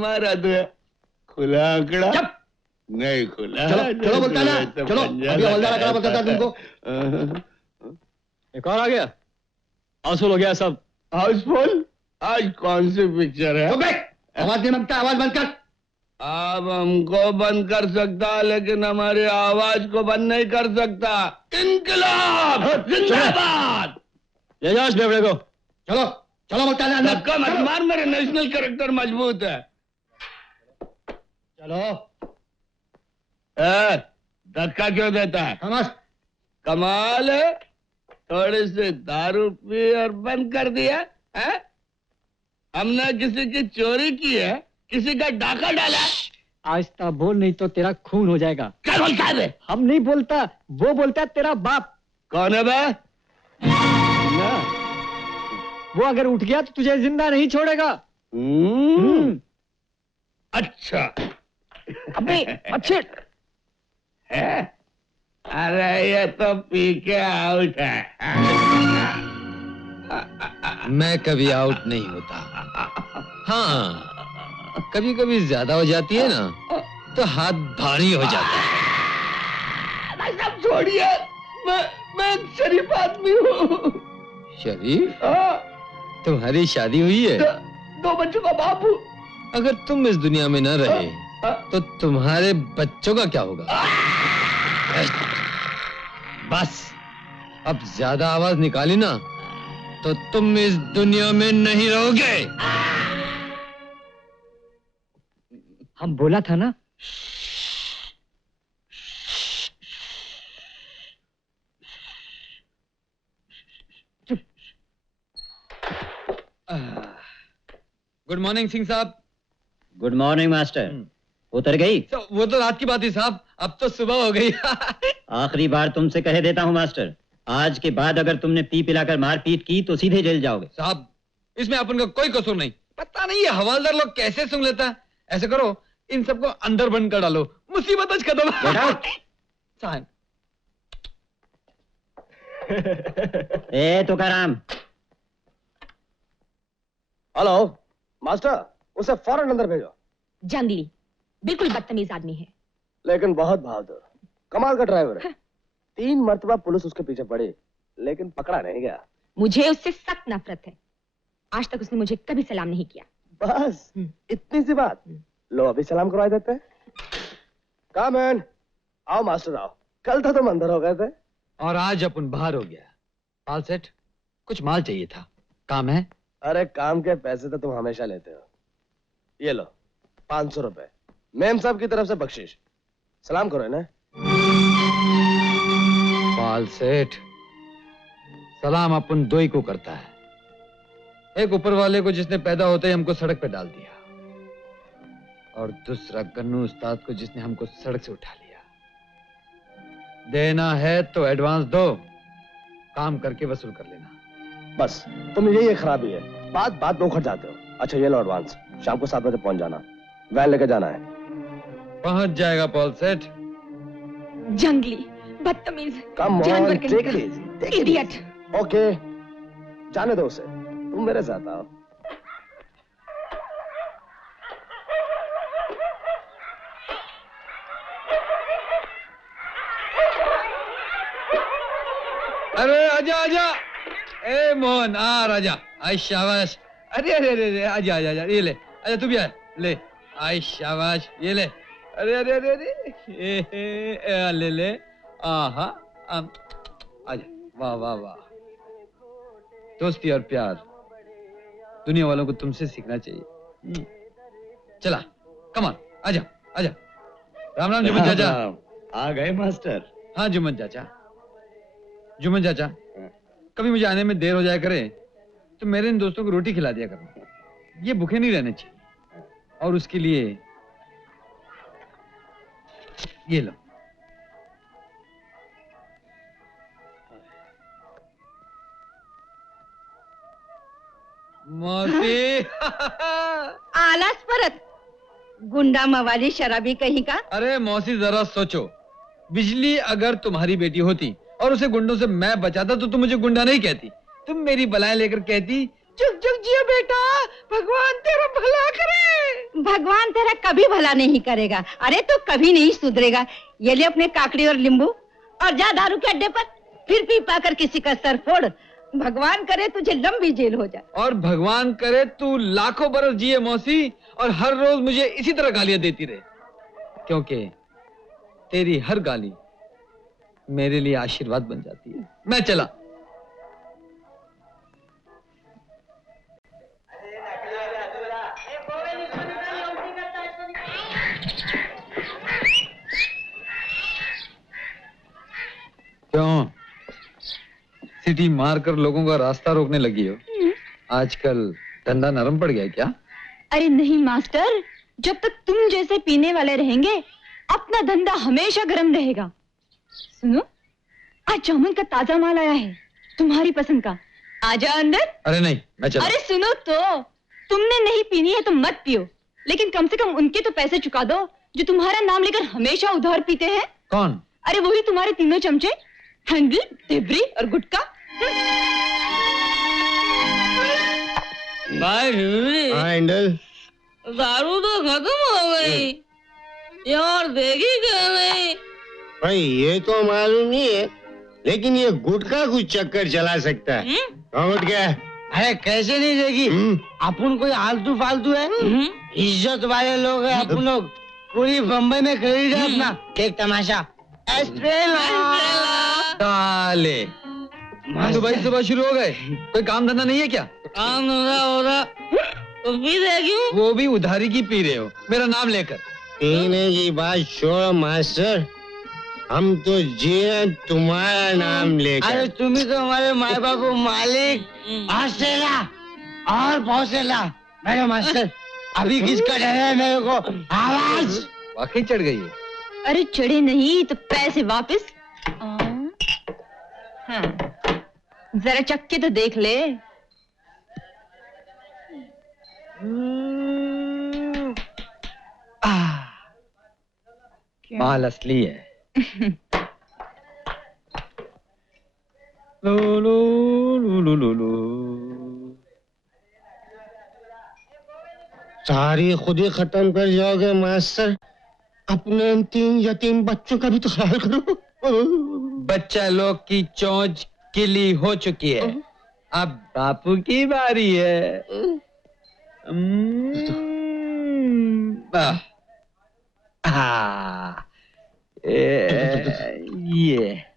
मारा तो खुला आंकड़ा नहीं खुला। चलो चलो बोलता ना, चलो अभी हवलदार आंकड़ा बताता तुमको। एक और आ गया, हाउसफुल हो गया सब। हाउसफुल? आज कौन सी पिक्चर है? आवाज नहीं मांगता, आवाज बंद कर। आप हमको बंद कर सकता, लेकिन हमारी आवाज को बंद नहीं कर सकता। इनकलाब जिंदाबाद। ले जाओ इस बेवड़े को। चलो चलो बोलता ना, धक्का मत मार, मेरे नेशनल कैरेक्टर मजबूत है। चलो धक्का क्यों देता है? समझ कमाल है, थोड़ी सी दारू पी और बंद कर दिया है? हमने किसी की चोरी की है, किसी का डाका डाला? आहिस्ता बोल नहीं तो तेरा खून हो जाएगा। क्या बोलता है बे? हम नहीं बोलता, वो बोलता है तेरा बाप। कौन है बे? वो अगर उठ गया तो तुझे जिंदा नहीं छोड़ेगा। अच्छा। अबे अच्छे है? अरे ये तो पी के आउट है। मैं कभी आउट नहीं होता। हाँ, कभी कभी ज्यादा हो जाती है ना तो हाथ भारी हो जाता है। भाई साहब छोड़िए, मैं एक शरीफ आदमी हूँ। शरीफ? तुम्हारी शादी हुई है? दो बच्चों का बाप हूँ। अगर तुम इस दुनिया में न रहे तो तुम्हारे बच्चों का क्या होगा? बस अब ज्यादा आवाज निकाली ना तो तुम इस दुनिया में नहीं रहोगे। हम बोला था ना। गुड मॉर्निंग सिंह साहब। Good morning master. उतर गई? वो तो रात की बात थी साहब, अब तो सुबह हो गई। आखिरी बार तुमसे कह देता हूँ मास्टर, आज के बाद अगर तुमने पी पिलाकर मारपीट की तो सीधे जेल जाओगे। साहब इसमें अपन का कोई कसूर नहीं। पता नहीं ये हवालदार लोग कैसे सुन लेता है। ऐसे करो, इन सबको अंदर बंद कर डालो, मुसीबत आज खत्म। साहब ए तुकाराम। हेलो मास्टर, उसे फौरन अंदर भेजो। जंगली, बिल्कुल बदतमीज आदमी है, लेकिन बहुत बहादुर, कमाल का ड्राइवर है। 3 मर्तबा पुलिस उसके पीछे पड़ी लेकिन पकड़ा नहीं गया। मुझे उससे सख्त नफरत है। आज तक उसने मुझे कभी सलाम नहीं किया। बस इतनी सी बात? लो अभी सलाम करवा देते हैं। कम इन। आओ मास्टर आओ, कल तो तुम अंदर हो गए थे और आज अपन बाहर हो गया। पाल सेठ, कुछ माल चाहिए था, काम है? अरे काम के पैसे तो तुम हमेशा लेते हो। ये लो 500 रुपए, मेम साहब की तरफ से बख्शिश। सलाम करो ना। पाल सेठ, सलाम अपन दो ही को करता है। एक ऊपर वाले को जिसने पैदा होते ही हमको सड़क पे डाल दिया, और दूसरा गन्नू उस्ताद को जिसने हमको सड़क से उठा लिया। देना है तो एडवांस दो, काम करके वसूल कर लेना। बस तुम यही खराबी है, बात बात में उखड़ जाते हो। अच्छा ये लो एडवांस, शाम को 7 बजे पहुंच जाना, वैन लेके जाना है। पहुंच जाएगा पाल सेठ। जंगली, बदतमीज, कम ऑन, जानवर take it easy, idiot. Okay जाने दो उसे, तुम मेरे साथ आओ। अरे आजा आजा, ए मोहन आ राजा, आई शाबाश। अरे अरे अरे अरे आजा आजा आजा, ये ले, आजा तू भी आ, ले आई शाबाश, ये ले। अरे अरे अरे अरे ले ले, आहा आजा, वाह वाह वाह। दोस्ती और प्यार दुनिया वालों को तुमसे सीखना चाहिए। चला कमान, आजा आजा। राम राम जुम्मन चाचा। आ गए मास्टर? हाँ जुम्मन चाचा। जुम्मन चाचा, कभी मुझे आने में देर हो जाया करे तो मेरे इन दोस्तों को रोटी खिला दिया करना, ये भूखे नहीं रहने चाहिए। और उसके लिए ये लो। मौसी। आलस परत, गुंडा मवाली शराबी कहीं का। अरे मौसी जरा सोचो, बिजली अगर तुम्हारी बेटी होती और उसे गुंडों से मैं बचाता तो तुम मुझे गुंडा नहीं कहती, तुम मेरी बलाएं लेकर कहती जुग जुग जियो बेटा, भगवान तेरा भला करे। भगवान तेरा कभी भला नहीं करेगा। अरे तू कभी नहीं सुधरेगा। ये ले अपने काकड़ी और नींबू और जा दारू के अड्डे पर, फिर पी पाकर किसी का सर फोड़। भगवान करे तुझे लंबी जेल हो जाए। और भगवान करे तू लाखों बरस जिए मौसी, और हर रोज मुझे इसी तरह गालियां देती रहे, क्योंकि तेरी हर गाली मेरे लिए आशीर्वाद बन जाती है। मैं चला। क्यों सीटी मारकर लोगों का रास्ता रोकने लगी हो? आजकल धंधा नरम पड़ गया है क्या? अरे नहीं मास्टर, जब तक तुम जैसे पीने वाले रहेंगे अपना धंधा हमेशा गर्म रहेगा। सुनो, आज जामुन का ताजा माल आया है, तुम्हारी पसंद का। आजा अंदर। अरे नहीं, मैं चला। अरे सुनो तो, तुमने नहीं पीनी है तो मत पियो, लेकिन कम से कम उनके तो पैसे चुका दो जो तुम्हारा नाम लेकर हमेशा उधार पीते हैं। कौन? अरे वही तुम्हारे तीनों चमचे, हैंडल, देवरी और गुटका। भाई हैंडल दारू तो खत्म हो गई, ये और देगी क्या नहीं? भाई ये तो मालूम नहीं है, लेकिन ये गुटखा कुछ चक्कर चला सकता है। कौन उठ गया? अरे कैसे नहीं देगी? अपन कोई आलतू फालतू है? इज्जत वाले लोग हैं अपन लोग। पूरी बम्बई में खरीद है अपना। एक तमाशा साले भाई सुबह शुरू हो गए, कोई काम धंधा नहीं है क्या? काम धंधा हो रहा तो पी दे क्यों? वो भी उधारी की पी रहे हो मेरा नाम लेकर। पीने की बात छोड़ो मास्टर, हम तो जिए तुम्हारा नाम लेकर। अरे तुम ही तो हमारे माँ बाप मालिक। हौसला और हौसला। मेरे मास्टर अभी किसका डर है मेरे को? आवाज। वाकई चढ़ गई है। अरे चढ़े नहीं तो पैसे वापस। हाँ, जरा चक्के तो देख ले। माल असली है। लो लो लो लो लो लो। सारी खुद ही खत्म कर जाओगे मास्टर। अपने तीन यतीम बच्चों का भी तो ख्याल करो। बच्चा लोग की चोंच किली हो चुकी है, अब बापू की बारी है। ये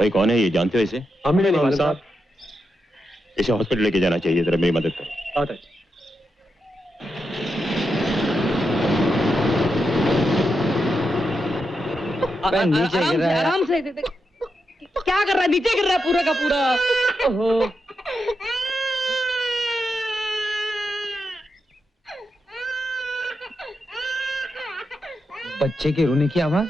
भाई कौन है ये, जानते हो इसे? हमें नहीं मालूम साहब। इसे हॉस्पिटल लेके जाना चाहिए, जरा मेरी मदद करो। बहुत अच्छा। नीचे गिर रहा है। आराम से क्या कर रहा है, नीचे गिर रहा है पूरा का पूरा। ओहो बच्चे के रोने की आवाज।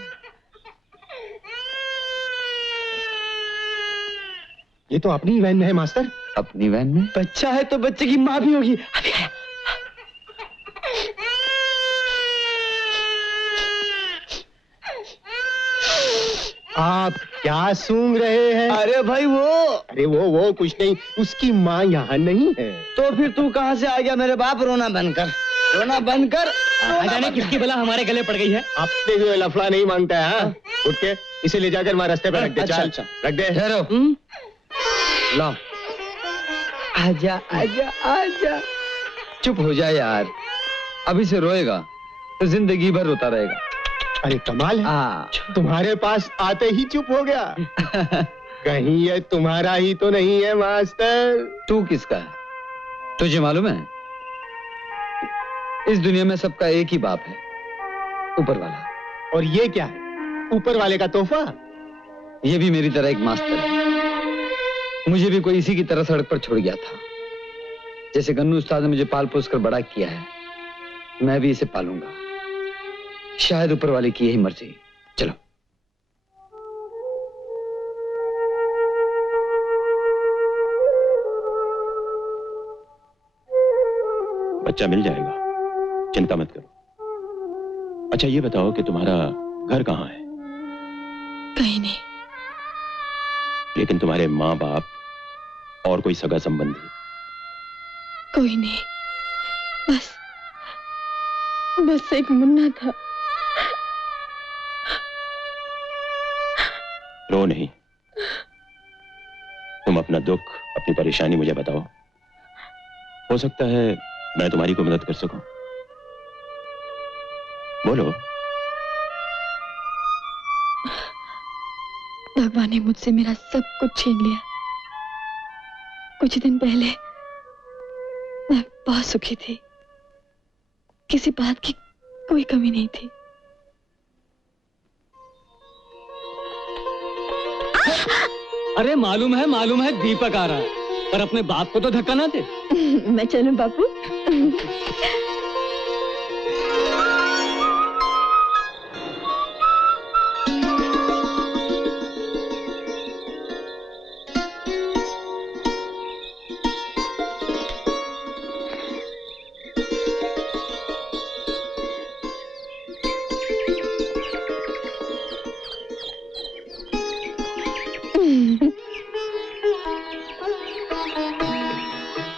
ये तो अपनी ही वैन में है मास्टर। अपनी वैन में? बच्चा है तो बच्चे की माँ भी होगी। आप क्या सूंघ रहे हैं? अरे भाई अरे वो कुछ नहीं, उसकी माँ यहाँ नहीं है। तो फिर तू कहाँ से आ गया मेरे बाप? रोना बंद कर, रोना बंद कर। जाने किसकी बला हमारे गले पड़ गई है। आपने जो लफड़ा नहीं मांगता है, हाँ? उठ के इसे ले जाकर वहाँ रास्ते पे रख दे। अच्छा, चल, अच्छा। रख दे। ठहरो। लो आजा आजा आजा। चुप हो जा यार, अभी से रोएगा तो जिंदगी भर रोता रहेगा। अरे कमाल है, तुम्हारे पास आते ही चुप हो गया। कहीं ये तुम्हारा ही तो नहीं है मास्टर? तू किसका है तुझे मालूम है? इस दुनिया में सबका एक ही बाप है, ऊपर वाला। और ये क्या है, ऊपर वाले का तोहफा? ये भी मेरी तरह एक मास्टर है। मुझे भी कोई इसी की तरह सड़क पर छोड़ गया था। जैसे गन्नू उस्ताद ने मुझे पाल पोस कर बड़ा किया है, मैं भी इसे पालूंगा। शायद ऊपर वाले की यही मर्जी। चलो। बच्चा मिल जाएगा, चिंता मत करो। अच्छा ये बताओ कि तुम्हारा घर कहाँ है? कहीं नहीं। लेकिन तुम्हारे माँ बाप और कोई सगा संबंधी? कोई नहीं, बस एक मुन्ना था। रो नहीं, तुम अपना दुख, अपनी परेशानी मुझे बताओ। हो सकता है मैं तुम्हारी कोई मदद कर सकूं। बोलो। भगवान ने मुझसे मेरा सब कुछ छीन लिया। कुछ दिन पहले मैं बहुत सुखी थी, किसी बात की कोई कमी नहीं थी। अरे मालूम है दीपक आ रहा है, पर अपने बाप को तो धक्का ना दे। मैं चलूं बापू?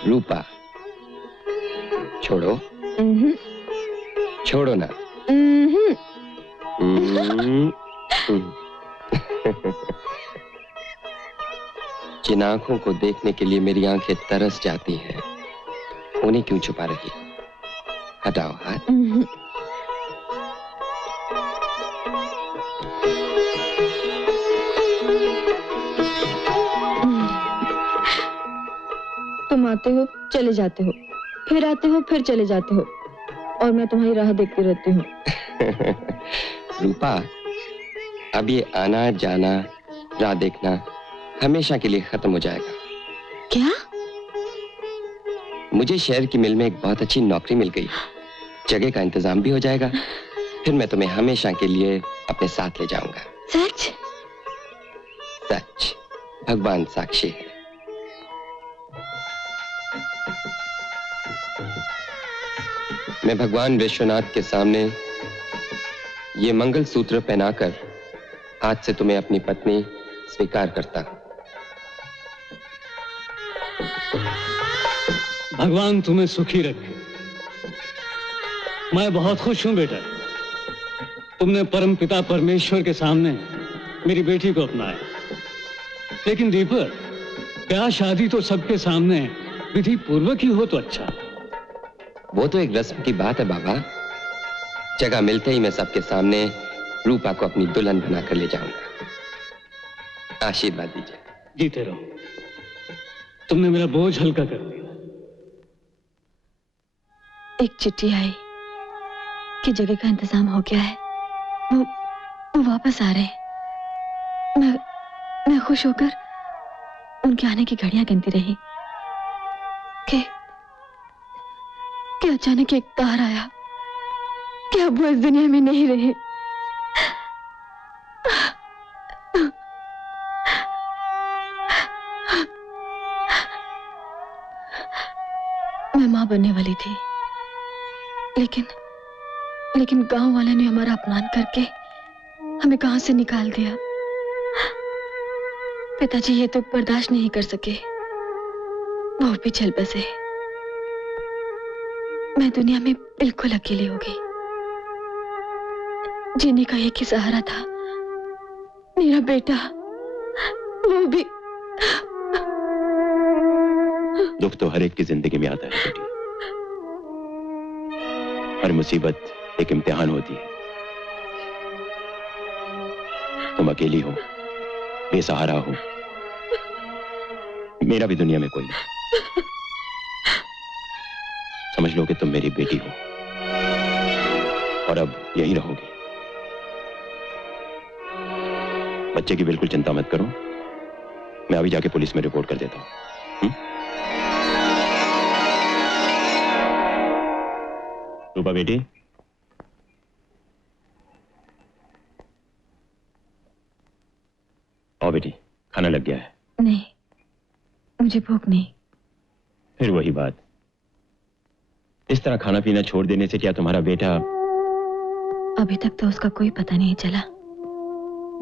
रूपा, छोड़ो, छोड़ो ना। जिन आंखों को देखने के लिए मेरी आंखें तरस जाती हैं, उन्हें क्यों छुपा रही? हटाओ हाथ। तुम आते हो चले जाते हो, फिर आते हो फिर चले जाते हो, और मैं तुम्हारी राह देखती रहती हूँ। रूपा, अब ये आना जाना, राह देखना हमेशा के लिए खत्म हो जाएगा। क्या? मुझे शहर की मिल में एक बहुत अच्छी नौकरी मिल गई, जगह का इंतजाम भी हो जाएगा। फिर मैं तुम्हें हमेशा के लिए अपने साथ ले जाऊंगा। सच? सच, भगवान साक्षी है। मैं भगवान विश्वनाथ के सामने ये मंगल सूत्र पहनाकर आज से तुम्हें अपनी पत्नी स्वीकार करता हूं। भगवान तुम्हें सुखी रखे। मैं बहुत खुश हूं बेटा, तुमने परम पिता परमेश्वर के सामने मेरी बेटी को अपनाया। लेकिन दीपक, क्या शादी तो सबके सामने विधि पूर्वक ही हो तो अच्छा। वो तो एक रस्म की बात है बाबा। जगह मिलते ही मैं सबके सामने रूपा को अपनी दुल्हन बनाकर ले जाऊंगा। आशीर्वाद दीजिए। जीते रहो, तुमने मेरा बोझ हल्का कर दिया। एक चिट्ठी आई कि जगह का इंतजाम हो गया है, वो वापस आ रहे हैं। मैं खुश होकर उनके आने की घड़ियां गिनती रही कि अचानक एक तार आया कि अब वो इस दुनिया में नहीं रहे। मैं मां बनने वाली थी, लेकिन गांव वाले ने हमारा अपमान करके हमें गांव से निकाल दिया। पिताजी ये तो बर्दाश्त नहीं कर सके, वो भी चल बसे। मैं दुनिया में बिल्कुल अकेली हो गई। जीने का एक ही सहारा था, मेरा बेटा, वो भी। दुख तो हर एक की जिंदगी में आता है बेटी। हर मुसीबत एक इम्तिहान होती है। तुम अकेली हो, बेसहारा हो, मेरा भी दुनिया में कोई नहीं। समझ लो कि तुम मेरी बेटी हो और अब यहीं रहोगी। बच्चे की बिल्कुल चिंता मत करो, मैं अभी जाके पुलिस में रिपोर्ट कर देता हूं। रूपा बेटी, आओ बेटी, खाना लग गया है। नहीं, मुझे भूख नहीं। फिर वही बात, इस तरह खाना पीना छोड़ देने से क्या तुम्हारा बेटा? अभी तक तो उसका कोई पता नहीं चला।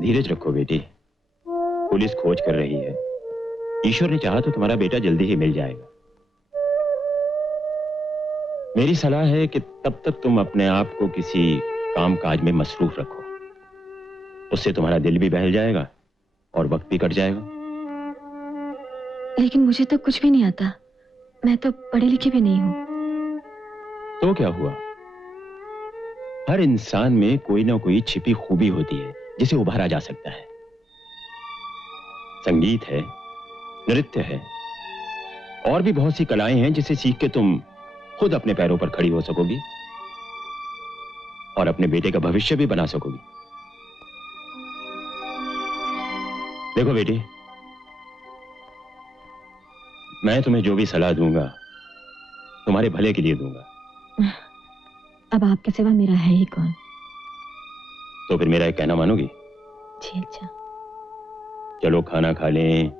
धीरज रखो बेटी, पुलिस खोज कर रही है। ईश्वर ने चाहा तो तुम्हारा बेटा जल्दी ही मिल जाएगा। मेरी सलाह है कि तब तक तुम अपने आप को किसी काम काज में मसरूफ रखो, उससे तुम्हारा दिल भी बहल जाएगा और वक्त भी कट जाएगा। लेकिन मुझे तो कुछ भी नहीं आता, मैं तो पढ़ी लिखी भी नहीं हूं। तो क्या हुआ? हर इंसान में कोई ना कोई छिपी खूबी होती है जिसे उभारा जा सकता है। संगीत है, नृत्य है, और भी बहुत सी कलाएं हैं जिसे सीख के तुम खुद अपने पैरों पर खड़ी हो सकोगी और अपने बेटे का भविष्य भी बना सकोगी। देखो बेटी, मैं तुम्हें जो भी सलाह दूंगा तुम्हारे भले के लिए दूंगा। अब आपके सिवा मेरा है ही कौन? तो फिर मेरा एक कहना मानोगी? जी अच्छा। चलो खाना खा लें।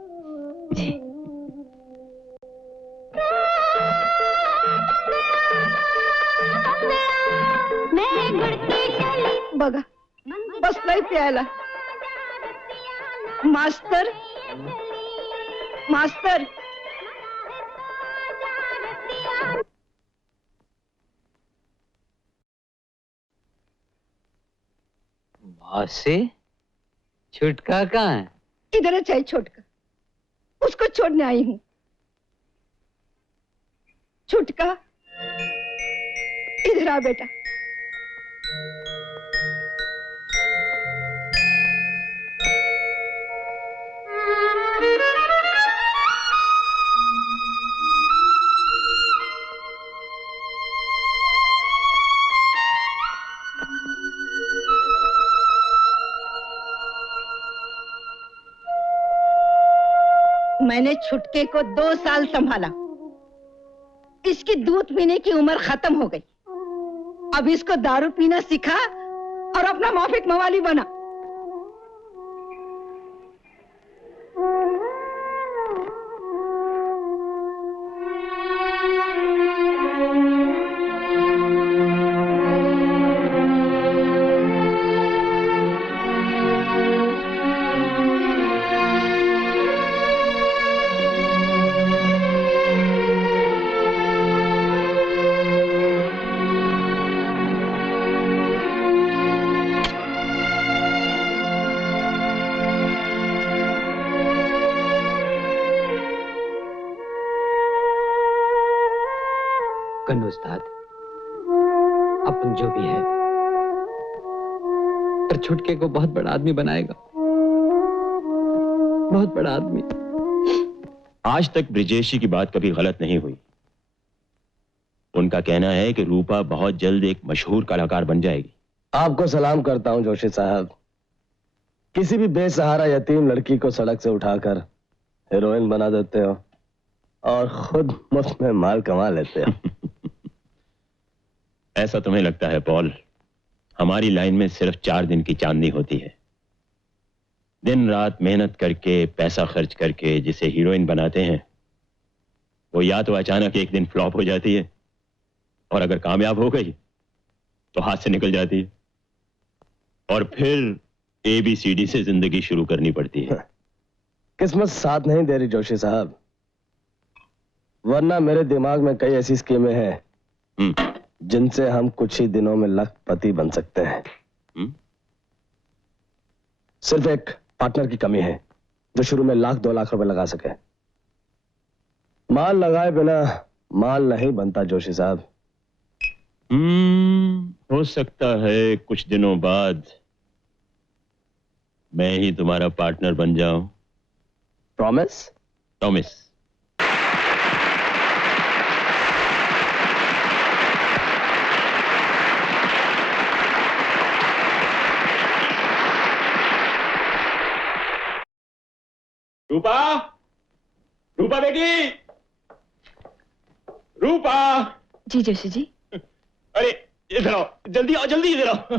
जी। बघा बसलाय प्यायला। मास्तर, मास्तर, से छुटका कहाँ है? इधर है चाहे छोटका, उसको छोड़ने आई हूँ। छुटका, इधर आ बेटा। मैंने छुटके को 2 साल संभाला। इसकी दूध पीने की उम्र खत्म हो गई। अब इसको दारू पीना सिखा और अपना माफिक मवाली बना। उस्ताद, अपन जो भी है पर छुटके को बहुत बड़ा आदमी बनाएगा। बहुत बड़ा आदमी। आज तक ब्रिजेश जी की बात कभी गलत नहीं हुई। उनका कहना है कि रूपा बहुत जल्द एक मशहूर कलाकार बन जाएगी। आपको सलाम करता हूं जोशी साहब। किसी भी बेसहारा यतीम लड़की को सड़क से उठाकर हीरोइन बना देते हो और खुद मुफ्त में माल कमा लेते हो। ऐसा तुम्हें लगता है पॉल? हमारी लाइन में सिर्फ 4 दिन की चांदनी होती है। दिन रात मेहनत करके पैसा खर्च करके जिसे हीरोइन बनाते हैं वो या तो अचानक एक दिन फ्लॉप हो जाती है और अगर कामयाब हो गई तो हाथ से निकल जाती है और फिर ABCD से जिंदगी शुरू करनी पड़ती है। किस्मत साथ नहीं दे रही जोशी साहब, वरना मेरे दिमाग में कई ऐसी स्कीमें हैं जिनसे हम कुछ ही दिनों में लखपति बन सकते हैं। सिर्फ एक पार्टनर की कमी है जो शुरू में 1-2 लाख रुपए लगा सके। माल लगाए बिना माल नहीं बनता जोशी साहब। हो सकता है कुछ दिनों बाद मैं ही तुम्हारा पार्टनर बन जाऊं। प्रॉमिस? प्रॉमिस। रूपा, रूपा बेटी, रूपा। जी जोशी जी। अरे इधर आओ, जल्दी आओ, जल्दी इधर आओ।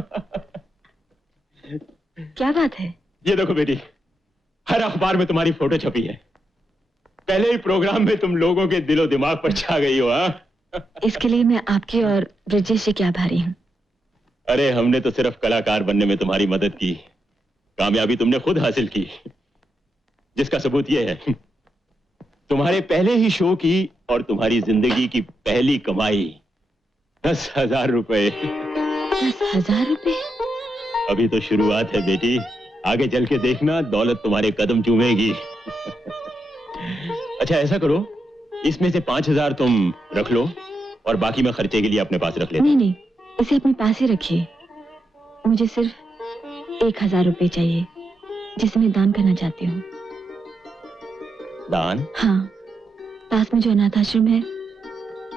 क्या बात है? ये देखो बेटी, हर अखबार में तुम्हारी फोटो छपी है। पहले ही प्रोग्राम में तुम लोगों के दिलो दिमाग पर छा गई हो। हाँ, इसके लिए मैं आपकी और ब्रिजेश जी की आभारी हूँ। अरे हमने तो सिर्फ कलाकार बनने में तुम्हारी मदद की, कामयाबी तुमने खुद हासिल की, जिसका सबूत ये है तुम्हारे पहले ही शो की और तुम्हारी जिंदगी की पहली कमाई 10,000 रुपए। 10,000 रुपए? अभी तो शुरुआत है बेटी, आगे चल के देखना दौलत तुम्हारे कदम चूमेगी। अच्छा ऐसा करो, इसमें से 5,000 तुम रख लो और बाकी मैं खर्चे के लिए अपने पास रख लेता हूं। नहीं, इसे अपने पास ही रखिए। मुझे सिर्फ 1,000 रुपए चाहिए जिसे मैं दान करना चाहती हूँ। दान? हाँ, पास में जो अनाथ आश्रम है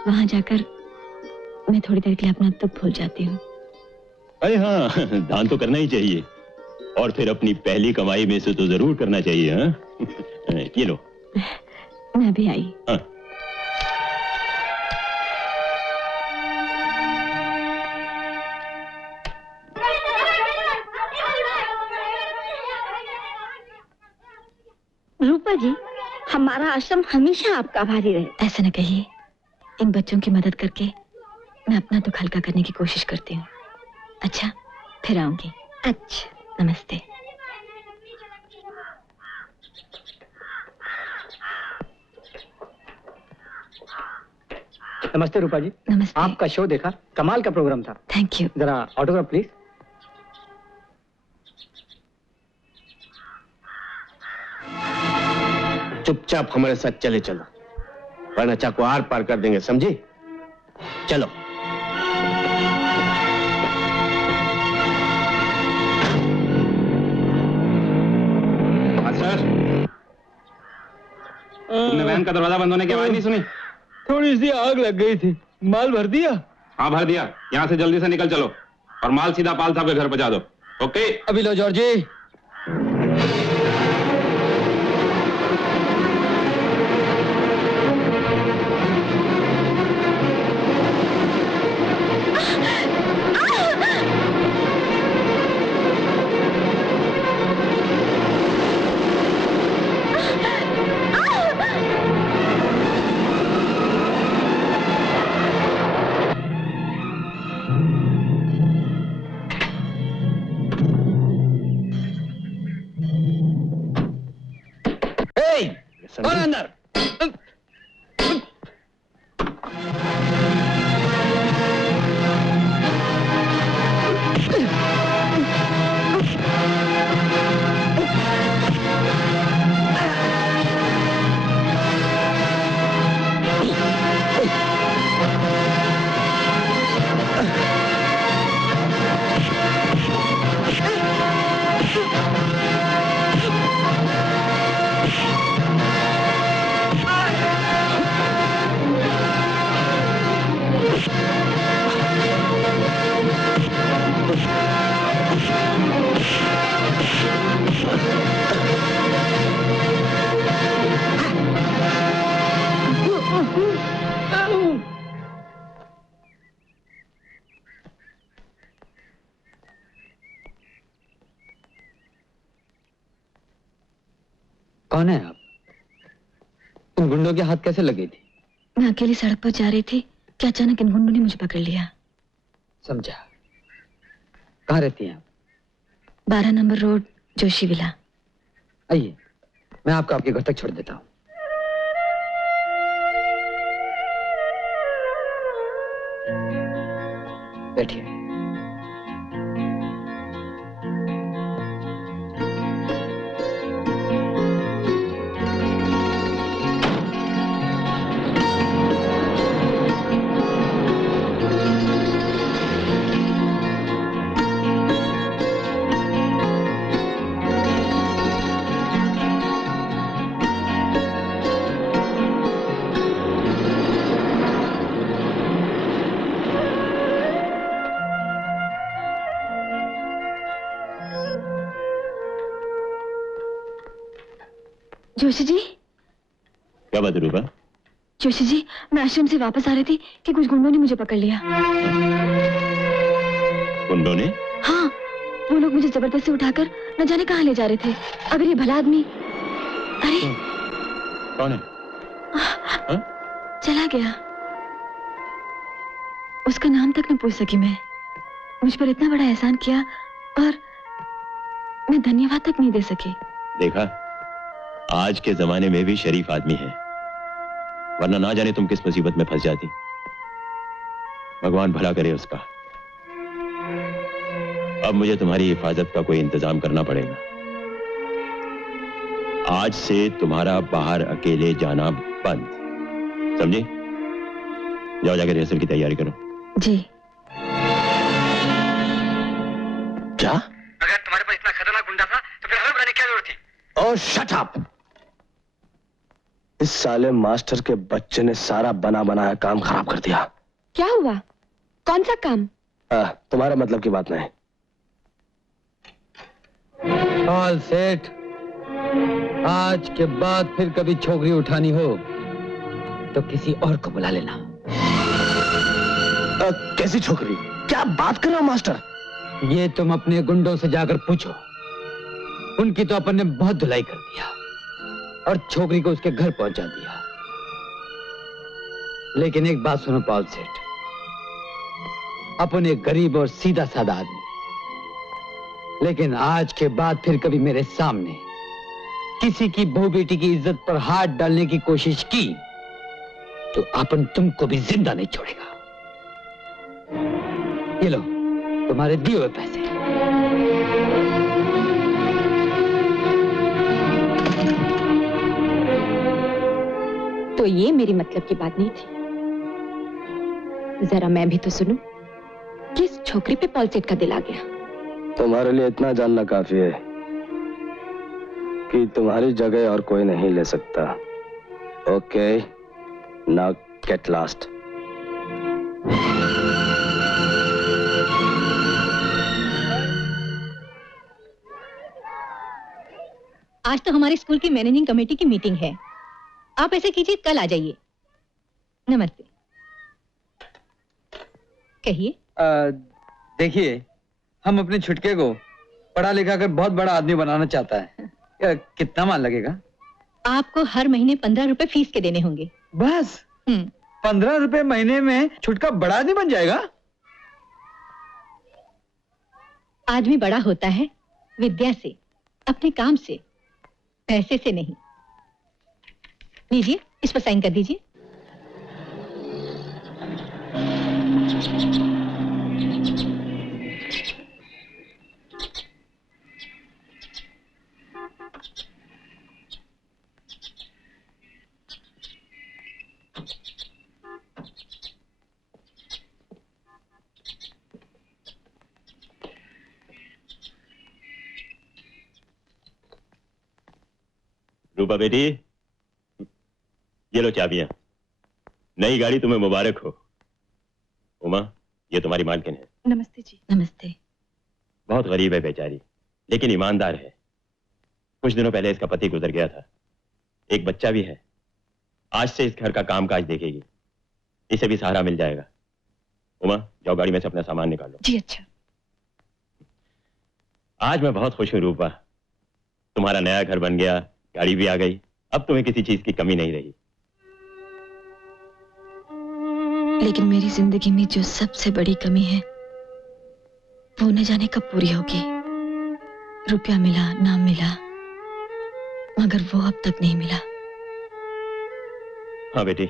वहां जाकर मैं थोड़ी देर के लिए अपना दुख भूल जाती हूँ। अरे हाँ, दान तो करना ही चाहिए और फिर अपनी पहली कमाई में से तो जरूर करना चाहिए। हाँ? ये लो। मैं भी आई। हाँ। रूपा जी, हमारा आश्रम हमेशा आपका आभारी रहे। ऐसा न कहिए, इन बच्चों की मदद करके मैं अपना दुख हल्का करने की कोशिश करती हूँ। अच्छा, फिर आऊंगी। अच्छा, नमस्ते। नमस्ते रूपा जी। नमस्ते। आपका शो देखा, कमाल का प्रोग्राम था। Thank you. जरा ऑटोग्राफ प्लीज। चुपचाप हमारे साथ चले चलो, वरना चाकू आर पार कर देंगे, समझी? चलो। सर, तुमने वैन का दरवाजा बंद होने की आवाज नहीं सुनी? थोड़ी सी आग लग गई थी। माल भर दिया? हाँ भर दिया। यहाँ से जल्दी से निकल चलो और माल सीधा पाल साहब के घर पहुंचा दो। ओके? अभी लो जॉर्जी। कौन अंदर? कौन है आप? इन गुंडों के हाथ कैसे लगे थे? मैं अकेली सड़क पर जा रही थी कि अचानक इन गुंडों ने मुझे पकड़ लिया। समझा। कहाँ रहती हैं आप? 12 नंबर रोड, जोशी विला। आइए, मैं आपको आपके घर तक छोड़ देता हूँ। बैठिए। जोशी जी। क्या बात है रूपा? जोशी जी, मैं आश्रम से वापस आ रही थी कि कुछ गुंडों ने मुझे पकड़ लिया। गुंडों ने? हाँ, वो लोग मुझे जबरदस्ती उठाकर न जाने कहाँ ले जा रहे थे। अगर ये भला आदमी, अरे कौन है? चला गया। उसका नाम तक न पूछ सकी मैं। मुझ पर इतना बड़ा एहसान किया और मैं धन्यवाद तक नहीं दे सकी। देखा, आज के जमाने में भी शरीफ आदमी है, वरना ना जाने तुम किस मुसीबत में फंस जाती। भगवान भला करे उसका। अब मुझे तुम्हारी हिफाजत का कोई इंतजाम करना पड़ेगा। आज से तुम्हारा बाहर अकेले जाना बंद, समझे? जाओ जाकर रिहर्सल की तैयारी करो। जी। क्या? अगर तुम्हारे पास इतना खतरनाक गुंडा था तो फिर हमें बुलाने की क्या जरूरत थी? ओह शट अप! इस साले मास्टर के बच्चे ने सारा बना बनाया काम खराब कर दिया। क्या हुआ? कौन सा काम? तुम्हारे मतलब की बात नहीं। All set. आज के बाद फिर कभी छोकरी उठानी हो तो किसी और को बुला लेना। कैसी छोकरी? क्या बात कर रहे हो मास्टर? ये तुम अपने गुंडों से जाकर पूछो। उनकी तो अपन ने बहुत धुलाई कर दिया और छोकरी को उसके घर पहुंचा दिया। लेकिन एक बात सुनो पॉल सेठ, अपन एक गरीब और सीधा साधा आदमी, लेकिन आज के बाद फिर कभी मेरे सामने किसी की बहू बेटी की इज्जत पर हाथ डालने की कोशिश की तो अपन तुमको भी जिंदा नहीं छोड़ेगा। ये लो तुम्हारे दिए हुए पैसे। तो ये मेरी मतलब की बात नहीं थी। जरा मैं भी तो सुनूं। किस छोकरी पे पॉल सेठ का दिल आ गया? तुम्हारे लिए इतना जानना काफी है कि तुम्हारी जगह और कोई नहीं ले सकता। Okay, now get lost. आज तो हमारे स्कूल की मैनेजिंग कमेटी की मीटिंग है। आप ऐसे कीजिए, कल आ जाइए। नमस्ते। कहिए। देखिए, हम अपने छुटके को पढ़ा लिखा कर बहुत बड़ा आदमी बनाना चाहता है। कितना माल लगेगा? आपको हर महीने 15 रुपए फीस के देने होंगे। बस 15 रुपए महीने में छुटका बड़ा आदमी बन जाएगा? आदमी बड़ा होता है विद्या से, अपने काम से, पैसे से नहीं। लीजिए, इस पर साइन कर दीजिए। रूपा बेटी, ये लो चाबियां। नई गाड़ी तुम्हें मुबारक हो। उमा, ये तुम्हारी मालकिन है। नमस्ते जी। नमस्ते। बहुत गरीब है बेचारी, लेकिन ईमानदार है। कुछ दिनों पहले इसका पति गुजर गया था, एक बच्चा भी है। आज से इस घर का कामकाज देखेगी, इसे भी सहारा मिल जाएगा। उमा, जाओ गाड़ी में से अपना सामान निकालो। जी अच्छा। आज मैं बहुत खुश हूं रूपा, तुम्हारा नया घर बन गया, गाड़ी भी आ गई, अब तुम्हें किसी चीज की कमी नहीं रही। लेकिन मेरी जिंदगी में जो सबसे बड़ी कमी है वो न जाने कब पूरी होगी। रुपया मिला, नाम मिला, मगर वो अब तक नहीं मिला। हाँ बेटी,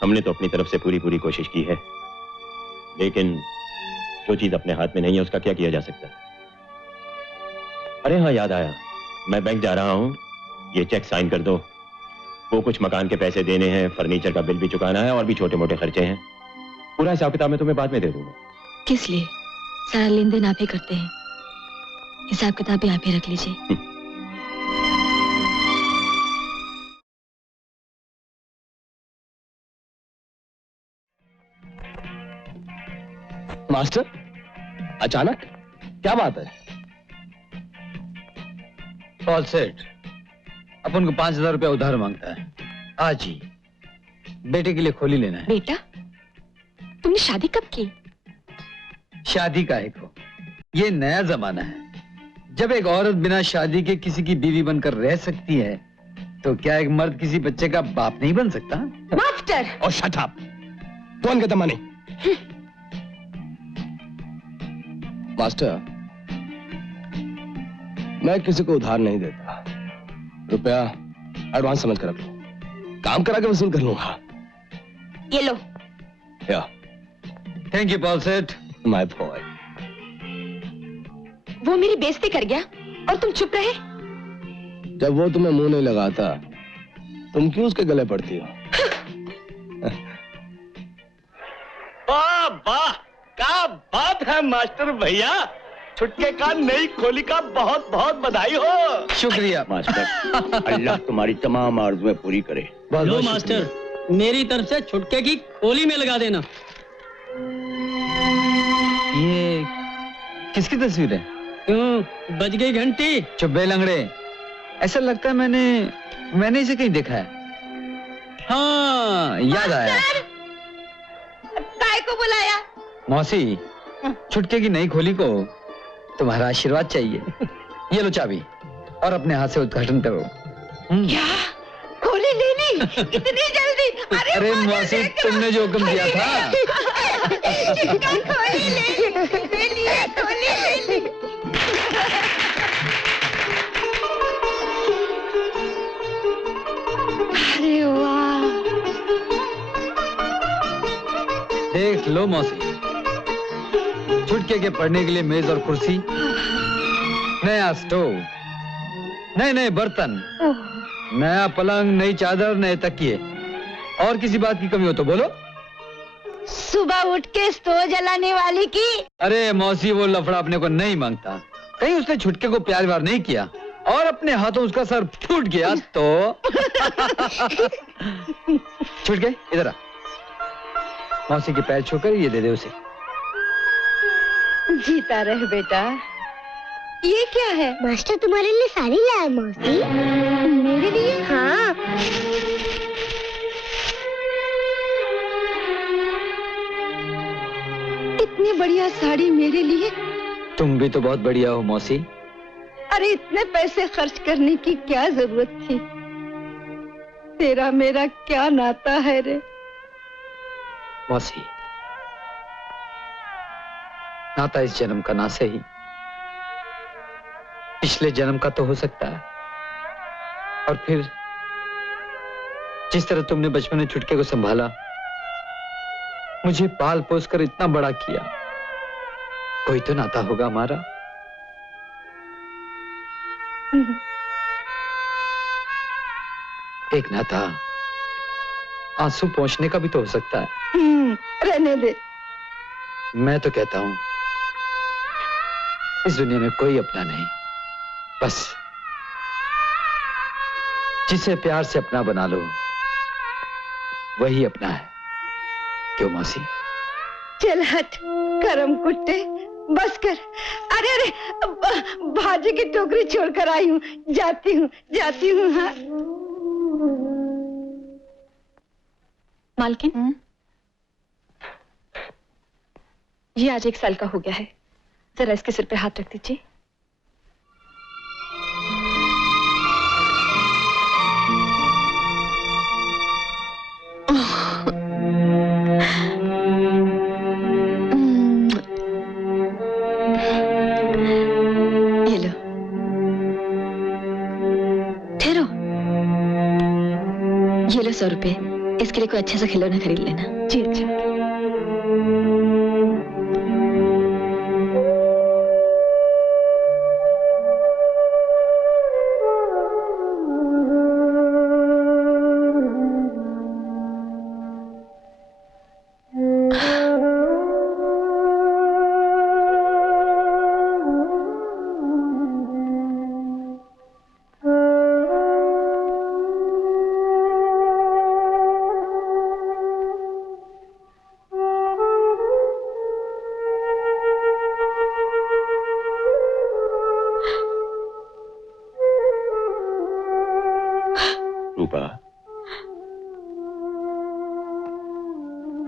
हमने तो अपनी तरफ से पूरी कोशिश की है, लेकिन जो चीज अपने हाथ में नहीं है उसका क्या किया जा सकता। अरे हाँ, याद आया, मैं बैंक जा रहा हूँ, ये चेक साइन कर दो। वो कुछ मकान के पैसे देने हैं, फर्नीचर का बिल भी चुकाना है और भी छोटे मोटे खर्चे हैं। पूरा हिसाब किताब मैं तुम्हें बाद में दे दूंगा। किस लिए? सारा लेन देन आप ही करते हैं, हिसाब किताब भी आप ही रख लीजिए। मास्टर, अचानक क्या बात है? All set. अपन को 5,000 रुपया उधार मांगता है आज ही। बेटे के लिए खोली लेना है। बेटा, तुमने शादी कब की? शादी काहे को? ये नया जमाना है। जब एक औरत बिना शादी के किसी की बीवी बनकर रह सकती है, तो क्या एक मर्द किसी बच्चे का बाप नहीं बन सकता? मास्टर! और शट अप! कौन कहता मनी? मास्टर, मैं किसी को उधार नहीं देता। रुपया एडवांस समझ कर रख लो, काम करा के वसूल कर लूंगा। ये लो। या थैंक यू पॉल सेठ। My boy. वो मेरी बेइज्जती कर गया और तुम चुप रहे। जब वो तुम्हें मुंह नहीं लगाता, तुम क्यों उसके गले पड़ती हो? वाह वाह, क्या बात है मास्टर भैया। छुटके का नई खोली का बहुत बहुत बधाई हो। शुक्रिया मास्टर, अल्लाह तुम्हारी तमाम आरज़ुएं पूरी करे। लो मास्टर, मेरी तरफ से छुटके की खोली में लगा देना। ये किसकी तस्वीर है? क्यों, बज गई घंटी? चुप बे लंगड़े, ऐसा लगता है मैंने इसे कहीं देखा है। हाँ, याद आया। काय को बुलाया? मौसी, छुटके की नई खोली को तुम्हारा आशीर्वाद चाहिए। ये लो चाबी और अपने हाथ से उद्घाटन करो। क्या खोली ले ली इतनी जल्दी? अरे मौसी, तुमने जो हुक्म दिया था। खोली ले ली, खोली ले ली। अरे वाह! देख लो मौसी, छुटके के पढ़ने के लिए मेज और कुर्सी, नया स्टोव, नए नए बर्तन, नया पलंग, नई चादर, नए तकिए। और किसी बात की कमी हो तो बोलो। सुबह उठ के स्टोव जलाने वाली की। अरे मौसी, वो लफड़ा अपने को नहीं मांगता। कहीं उसने छुटके को प्यार व्यार नहीं किया और अपने हाथों उसका सर फूट गया तो। छुटके, इधर आ। मौसी के पैर छूकर ये दे दे उसे। जीता रहे बेटा। ये क्या है? मास्टर तुम्हारे लिए साड़ी लाया मौसी। मेरे लिए? हाँ। इतनी बढ़िया साड़ी मेरे लिए? तुम भी तो बहुत बढ़िया हो मौसी। अरे इतने पैसे खर्च करने की क्या जरूरत थी? तेरा मेरा क्या नाता है रे? मौसी, नाता इस जन्म का ना सही, पिछले जन्म का तो हो सकता है। और फिर जिस तरह तुमने बचपन में छुटके को संभाला, मुझे पाल पोस कर इतना बड़ा किया, कोई तो नाता होगा हमारा। एक नाता आंसू पहुंचने का भी तो हो सकता है। रहने दे। मैं तो कहता हूं, इस दुनिया में कोई अपना नहीं, बस जिसे प्यार से अपना बना लो वही अपना है। क्यों मौसी? चल हट करम कुट्टे, बस कर। अरे अरे, भाजी की टोकरी छोड़कर आई हूँ, जाती हूँ। हाँ मालकिन, ये आज 1 साल का हो गया है, जरा इसके सिर पे हाथ रख दीजिए। 100 रुपए, इसके लिए कोई अच्छा सा खिलौना खरीद लेना। जी अच्छा।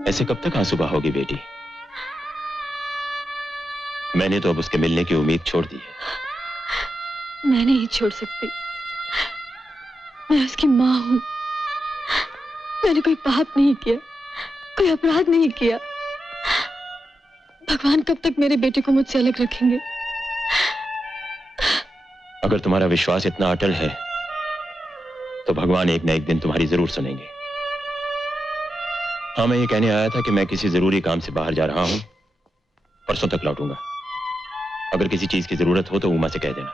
ऐसे कब तक आंसू बहाओगी बेटी? मैंने तो अब उसके मिलने की उम्मीद छोड़ दी है। मैं नहीं छोड़ सकती। मैं उसकी माँ हूँ। मैंने कोई पाप नहीं किया, कोई अपराध नहीं किया। भगवान कब तक मेरे बेटे को मुझसे अलग रखेंगे? अगर तुम्हारा विश्वास इतना अटल है तो भगवान एक न एक दिन तुम्हारी जरूर सुनेंगे। हाँ, मैं ये कहने आया था कि मैं किसी जरूरी काम से बाहर जा रहा हूं, परसों तक लौटूंगा। अगर किसी चीज की जरूरत हो तो उमा से कह देना।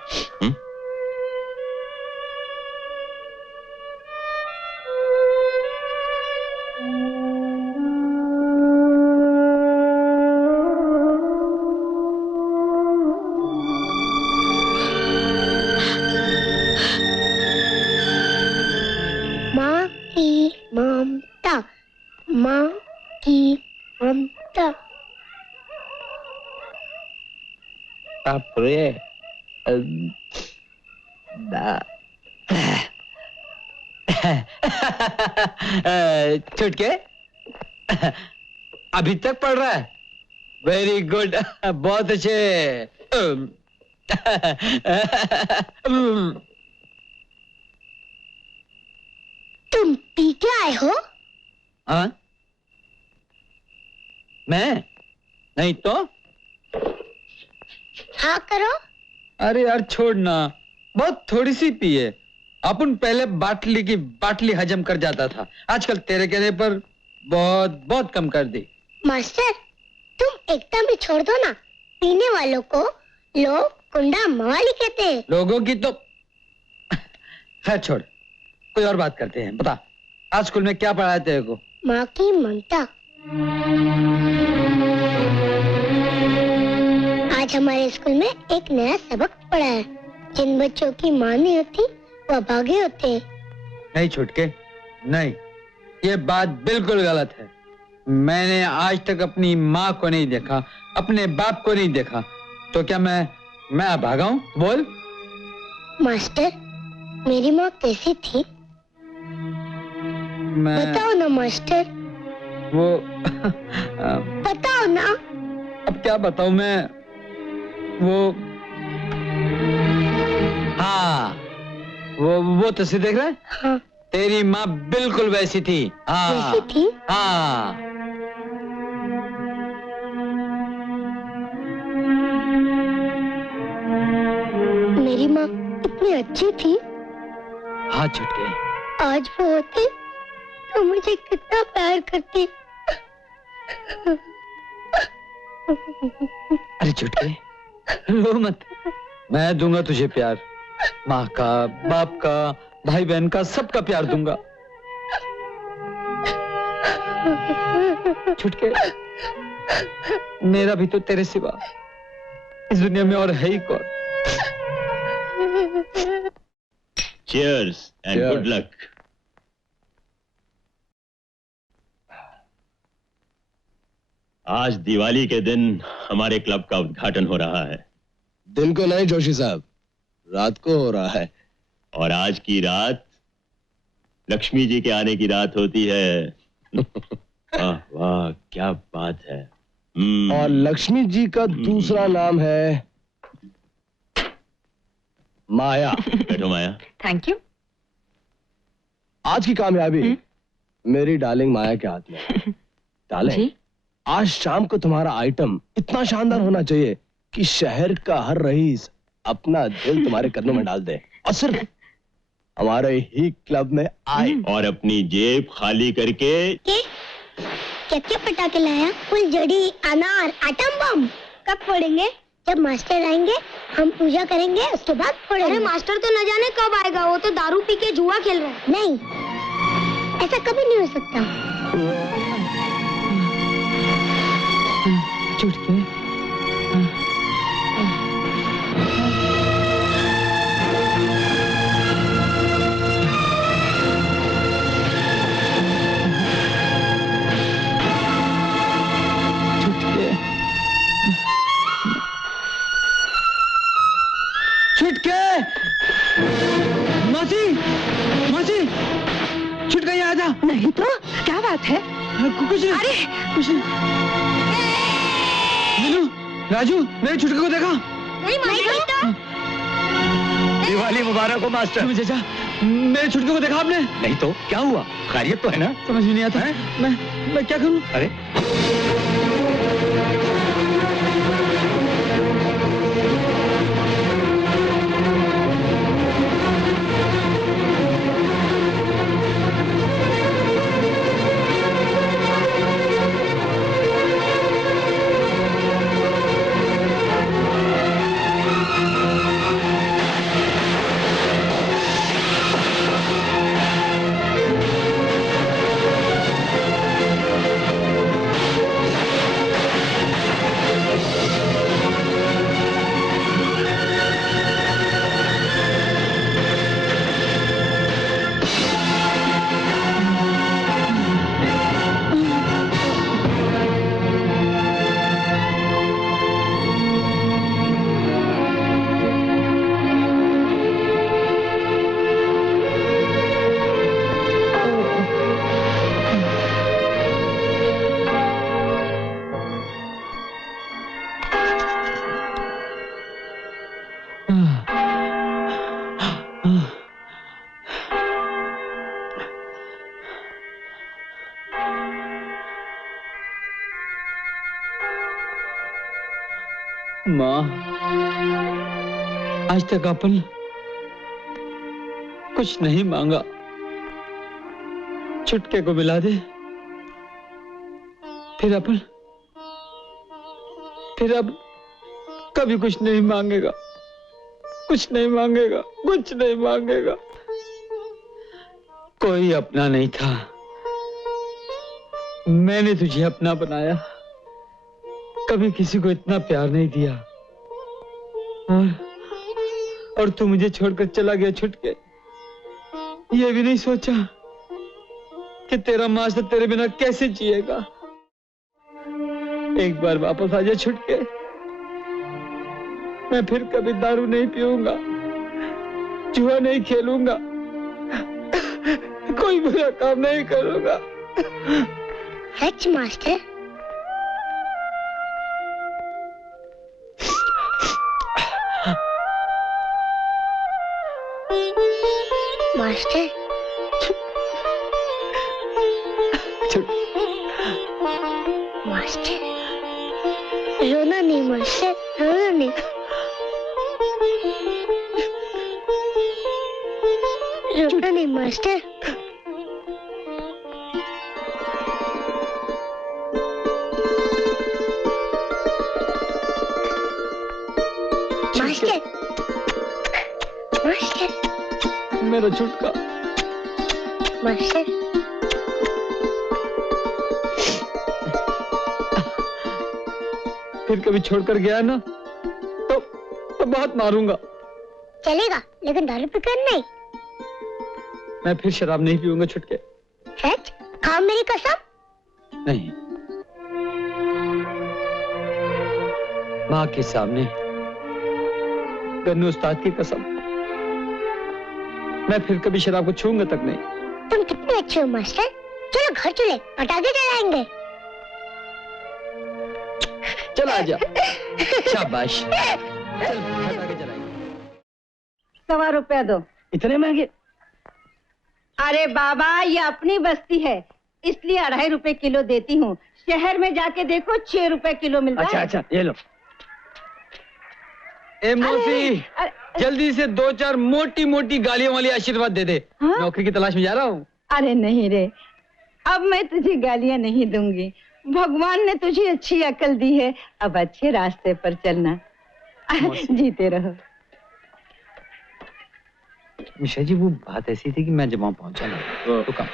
माँ की ममता, माँ की ममता। बापरे, छुटके अभी तक पढ़ रहा है? वेरी गुड, बहुत अच्छे। तुम पी के आए हो? हाँ? मैं नहीं तो? हाँ करो। अरे यार छोड़ना, बहुत थोड़ी सी पिए। अपन पहले बाटली की बाटली हजम कर जाता था, आजकल तेरे कहने पर बहुत बहुत कम कर दी। मास्टर, तुम एकदम ही छोड़ दो ना। पीने वालों को लोग कुंडा मवाली कहते हैं। लोगों की तो खैर छोड़, कोई और बात करते हैं। बता, आज स्कूल में क्या पढ़ाया तेरे को? माँ की ममता। आज हमारे स्कूल में एक नया सबक पढ़ा है। जिन बच्चों की माँ नहीं होती वो भागे होते हैं। नहीं छुटके, नहीं, ये बात बिल्कुल गलत है। मैंने आज तक अपनी माँ को नहीं देखा, अपने बाप को नहीं देखा, तो क्या मैं भागा हूँ? बोल। मास्टर, मेरी माँ कैसी थी? बताओ ना मास्टर। वो बताओ ना। अब क्या बताऊं मैं? वो हाँ, वो तस्वीर देख रहा है? हाँ। तेरी माँ बिल्कुल वैसी थी। हाँ, वैसी थी? हाँ। मेरी माँ इतनी अच्छी थी। हाँ छुटके, आज वो होती तो मुझे कितना प्यार करती। अरे छुटके, रो मत, मैं दूंगा तुझे प्यार। माँ का, बाप का, भाई बहन का, सबका प्यार दूंगा। छुटके, मेरा भी तो तेरे सिवा इस दुनिया में और है ही कौन? Cheers and good luck. आज दिवाली के दिन हमारे क्लब का उद्घाटन हो रहा है। दिन को नहीं जोशी साहब, रात को हो रहा है। और आज की रात लक्ष्मी जी के आने की रात होती है। वाह वाह, क्या बात है। और लक्ष्मी जी का दूसरा नाम है माया। बैठो माया। Thank you. आज की कामयाबी मेरी डार्लिंग माया के हाथ में है। डार्लिंग, आज शाम को तुम्हारा आइटम इतना शानदार होना चाहिए कि शहर का हर रईस अपना दिल तुम्हारे कदमों में डाल दे। और सिर्फ हमारे ही क्लब में आए और अपनी जेब खाली करके क्या क्या पटाखे लाया? फुलझड़ी, अनार, आटम बम। कब फोड़ेंगे? जब मास्टर आएंगे हम पूजा करेंगे, उसके बाद फोड़ेंगे। अरे मास्टर तो न जाने कब आएगा, वो तो दारू पी के जुआ खेल रहा है। नहीं, ऐसा कभी नहीं हो सकता। चुटके मासी, मासी, छुटका यहाँ आजा। नहीं तो क्या बात है? कुछ नहीं। अरे कुछ नहीं। मीनू, राजू, मेरे छुटके को देखा? नहीं तो। दिवाली मुबारक हो मास्टर। चाचा, मेरे छुटके को देखा आपने? नहीं तो क्या हुआ? खैरियत तो है ना? समझ में नहीं आता है? मैं क्या करूं? अरे माँ, आज तक अपन कुछ नहीं मांगा। छुटके को मिला दे, फिर अब कभी कुछ नहीं मांगेगा, कुछ नहीं मांगेगा, कुछ नहीं मांगेगा। कोई अपना नहीं था, मैंने तुझे अपना बनाया। कभी किसी को इतना प्यार नहीं दिया, और तू मुझे छोड़कर चला गया छुटके। ये भी नहीं सोचा कि तेरा मास्टर तेरे बिना कैसे जिएगा। एक बार वापस आ जा छुटके, मैं फिर कभी दारू नहीं पीऊंगा, जुआ नहीं खेलूंगा, कोई बुरा काम नहीं करूंगा। सच मास्टर? मास्टर, मास्टर, रोना नहीं मास्टर, रोना नहीं। रोना नहीं मास्टर। मास्टर, मास्टर, मेरा छुटका। मास्टर, फिर कभी छोड़कर गया ना तो बहुत मारूंगा। चलेगा, लेकिन दारू पीकर नहीं। मैं फिर शराब नहीं पीऊंगा छुटके। सच? खाओ मेरी कसम। नहीं, माँ के सामने गन्नू उस्ताद की कसम, मैं फिर कभी शराब को छूंगा तक नहीं। तुम कितने अच्छे हो मास्टर। चलो घर चले, पटाखे जलाएंगे। चल आजा। शाबाश। चल पटाखे जलाएंगे। 1.25 रुपया दो। इतने महंगे? अरे बाबा, ये अपनी बस्ती है, इसलिए 2.5 रुपए किलो देती हूँ। शहर में जाके देखो 6 रुपए किलो मिलता है। अच्छा, ये लो। ए मौसी, जल्दी से 2-4 मोटी मोटी गालियों वाली आशीर्वाद दे दे। हाँ? नौकरी की तलाश में जा रहा हूँ। अरे नहीं रे, अब मैं तुझे गालियां नहीं दूंगी। भगवान ने तुझे अच्छी अकल दी है, अब अच्छे रास्ते पर चलना। जीते रहो। मिश्रा जी, वो बात ऐसी थी कि मैं जब वहां पहुंचा ना तो कम।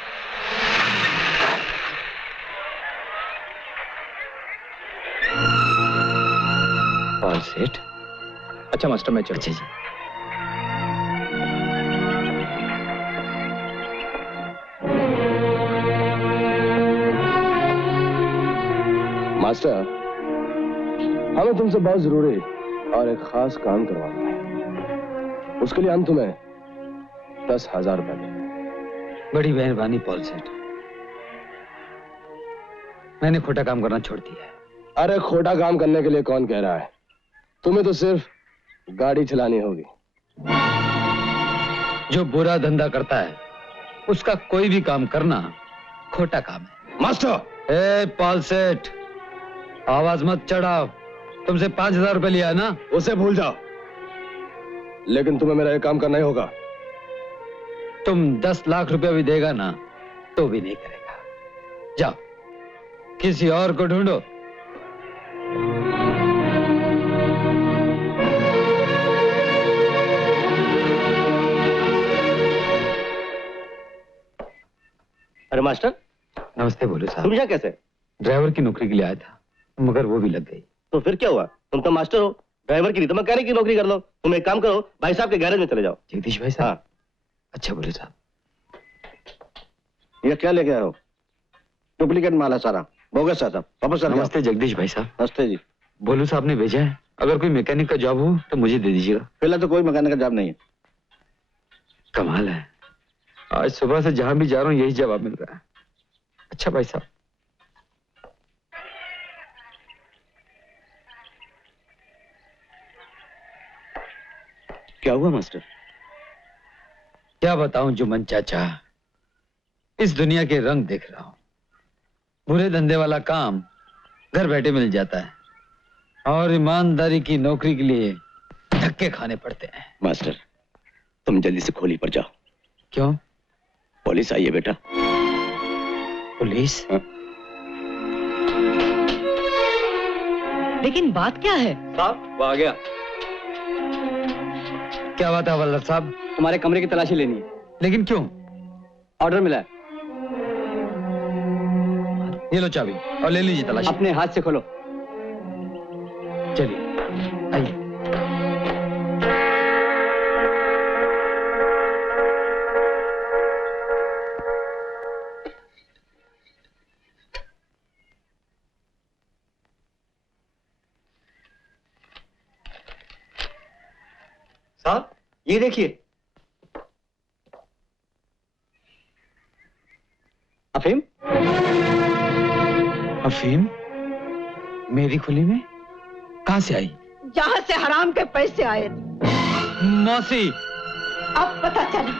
पाल सेठ। अच्छा मास्टर, मैं चलो। अच्छा जी। मास्टर, हमें तुमसे बहुत जरूरी और एक खास काम करवाना है। उसके लिए हम तुम्हें 10,000 रुपए देंगे। बड़ी मेहरबानी पॉल सेठ, मैंने खोटा काम करना छोड़ दिया है। अरे खोटा काम करने के लिए कौन कह रहा है? तुम्हें तो सिर्फ गाड़ी चलानी होगी। जो बुरा धंधा करता है उसका कोई भी काम करना खोटा काम है। मास्टर! ए पॉल सेठ, आवाज मत चढ़ाओ। तुमसे 5,000 रुपए लिया है ना? उसे भूल जाओ, लेकिन तुम्हें मेरा ये काम करना ही होगा। तुम 10 लाख रुपए भी देगा ना तो भी नहीं करेगा। जाओ, किसी और को ढूंढो। अरे मास्टर, नमस्ते बोलो साहब। तुम यहाँ कैसे? ड्राइवर की नौकरी के लिए आया था, मगर वो भी लग गई। तो फिर क्या हुआ? तुम तो मास्टर हो, ड्राइवर की नहीं तो मैकेनिक की नौकरी कर लो। तुम एक काम करो, भाई साहब के गैरेज में चले जाओ। जगदीश भाई साहब? हाँ। अच्छा बोले साहब। ये क्या लेके आए हो? डुप्लीकेट माल है सारा, बोगस है सब। वापस चले जाओ। नमस्ते जगदीश भाई साहब। नमस्ते जी। बोलू साहब ने भेजा है, अगर कोई मैकेनिक का जॉब हो तो मुझे दे दीजिएगा। फिलहाल तो कोई मैकेनिक का जॉब नहीं है। कमाल है, आज सुबह से जहां भी जा रहा हूँ यही जवाब मिल रहा है। अच्छा भाई साहब। क्या हुआ मास्टर? क्या बताऊं जुम्मन चाचा, इस दुनिया के रंग देख रहा हूं। बुरे धंधे वाला काम घर बैठे मिल जाता है और ईमानदारी की नौकरी के लिए धक्के खाने पड़ते हैं। मास्टर, तुम जल्दी से खोली पर जाओ। क्यों? पुलिस आई है बेटा। पुलिस? हाँ? लेकिन बात क्या है? साहब, वो आ गया। क्या बात है हवलदार साहब? तुम्हारे कमरे की तलाशी लेनी है। लेकिन क्यों? ऑर्डर मिला है। ये लो चाबी और ले लीजिए तलाशी। अपने हाथ से खोलो। चलिए आइए। साहब, ये देखिए। अफीम? अफीम? मेरी खुली में? कहां से आई? जहाँ से हराम के पैसे आए। मौसी, अब पता चला,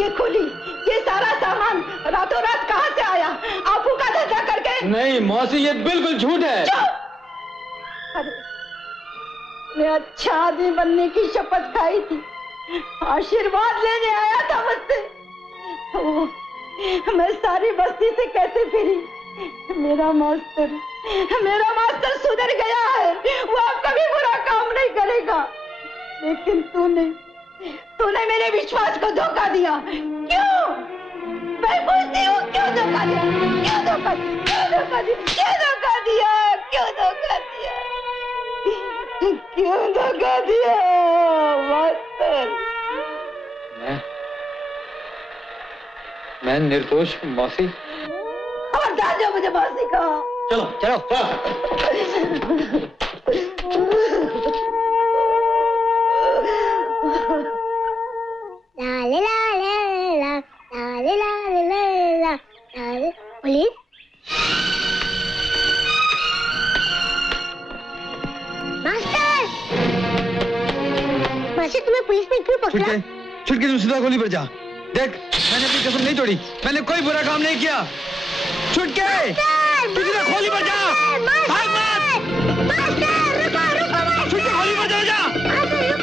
ये खुली, ये सारा सामान रातों रात कहाँ से आया? आपू का धंधा करके? नहीं मौसी, ये बिल्कुल झूठ है। अरे, मैं अच्छा आदमी बनने की शपथ खाई थी, आशीर्वाद लेने आया था मुझसे। मैं सारी बस्ती से कैसे फिरी। मेरा मास्टर सुधर गया है, वो अब कभी बुरा काम नहीं करेगा। लेकिन तूने मेरे विश्वास को धोखा दिया। क्यों? मैं पूछती हूँ, क्यों धोखा दिया? क्यों धोखा दिया? क्यों धोखा दिया? क्यों धोखा दिया? क्यों धोखा दिया? क्यों धोखा दिया मास्टर? मैं निर्दोष हूँ मौसी। और दादा मुझे मौसी कहा। चलो चलो लाले लाले ला लाले लाले ला लाले। पुलिस? मास्टर! मास्टर, तुम्हें पुलिस ने क्यों पकड़ा? छुटके तुम सीधा गोली पर जा। देख, मैंने अपनी कसम नहीं तोड़ी, मैंने कोई बुरा काम नहीं किया। छुटके तू सीधा गोली पर जा। भाग मत। मास्टर, रुको रुको मास्टर। छुटके गोली पर जा।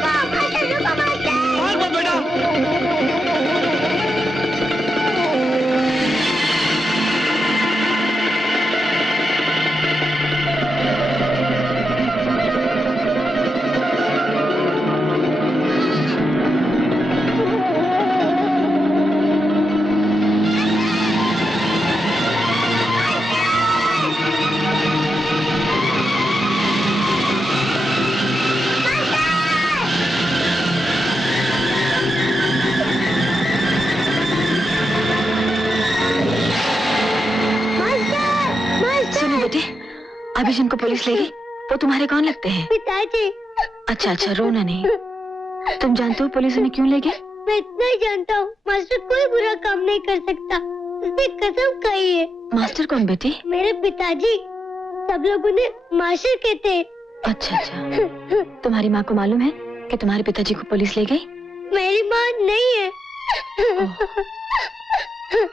पुलिस ले गई? वो तुम्हारे कौन लगते हैं? पिताजी। अच्छा अच्छा, रोना नहीं। तुम जानते हो पुलिस उन्हें क्यों ले गई? मैं इतना ही जानता हूँ, मास्टर कोई बुरा काम नहीं कर सकता, उसने कसम खाई है। मास्टर कौन बेटी? मेरे पिताजी। सब लोग उन्हें मास्टर कहते हैं। अच्छा अच्छा, तुम्हारी माँ को मालूम है कि तुम्हारे पिताजी को पुलिस ले गई? मेरी माँ नहीं है।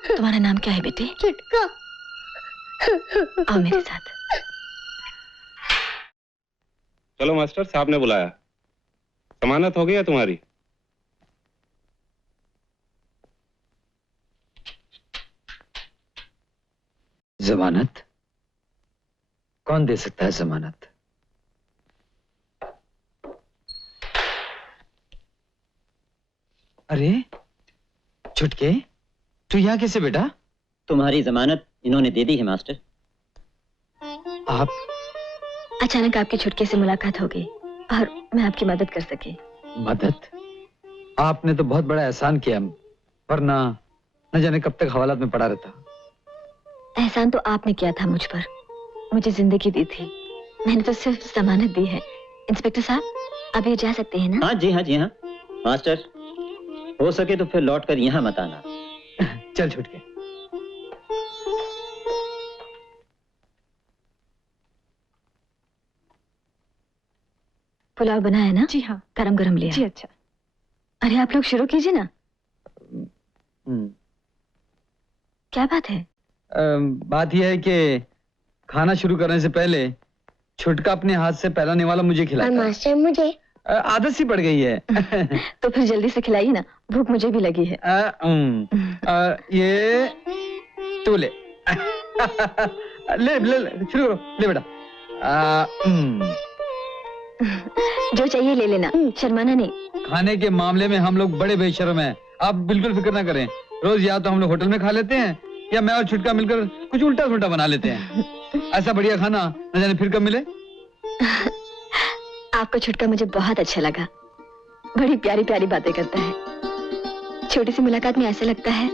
तुम्हारा नाम क्या है बेटे? छुटका। आओ मेरे साथ। चलो मास्टर साहब ने बुलाया। जमानत हो गई तुम्हारी? जमानत? कौन दे सकता है जमानत? अरे छुटके, तू यहाँ कैसे बेटा? तुम्हारी जमानत इन्होंने दे दी है मास्टर। आप? अचानक आपके छुटके से मुलाकात हो गई और मैं आपकी मदद कर सकी। मदद? आपने तो बहुत बड़ा एहसान किया, वरना न जाने कब तक हवालात में पड़ा रहता। एहसान तो आपने किया था मुझ पर, मुझे जिंदगी दी थी, मैंने तो सिर्फ जमानत दी है। इंस्पेक्टर साहब, अब ये जा सकते हैं ना? हाँ जी हाँ जी हाँ। मास्टर, हो सके तो फिर लौटकर यहाँ मत आना। चल छुटके। पुलाव बना है ना? जी हाँ। गरम गरम लिया। जी अच्छा। अरे आप लोग शुरू कीजिए ना। क्या बात है? बात यह है कि खाना शुरू करने से पहले छुटका अपने हाथ से पहला वाला मुझे खिलाता है। मास्टर मुझे आदत सी पड़ गई है। तो फिर जल्दी से खिलाइए ना, भूख मुझे भी लगी है। ये तू ले। ले ले शुरू करो, ले बेटा। जो चाहिए ले लेना, शर्माना नहीं। खाने के मामले में हम लोग बड़े बेशर्म हैं, आप बिल्कुल फिक्र ना करें। रोज या तो हम लोग होटल में खा लेते हैं या मैं और छुटका मिलकर कुछ उल्टा सुल्टा बना लेते हैं। ऐसा बढ़िया खाना न जाने फिर कब मिले। आपका छुटका मुझे बहुत अच्छा लगा, बड़ी प्यारी प्यारी बातें करता है। छोटी सी मुलाकात में ऐसा लगता है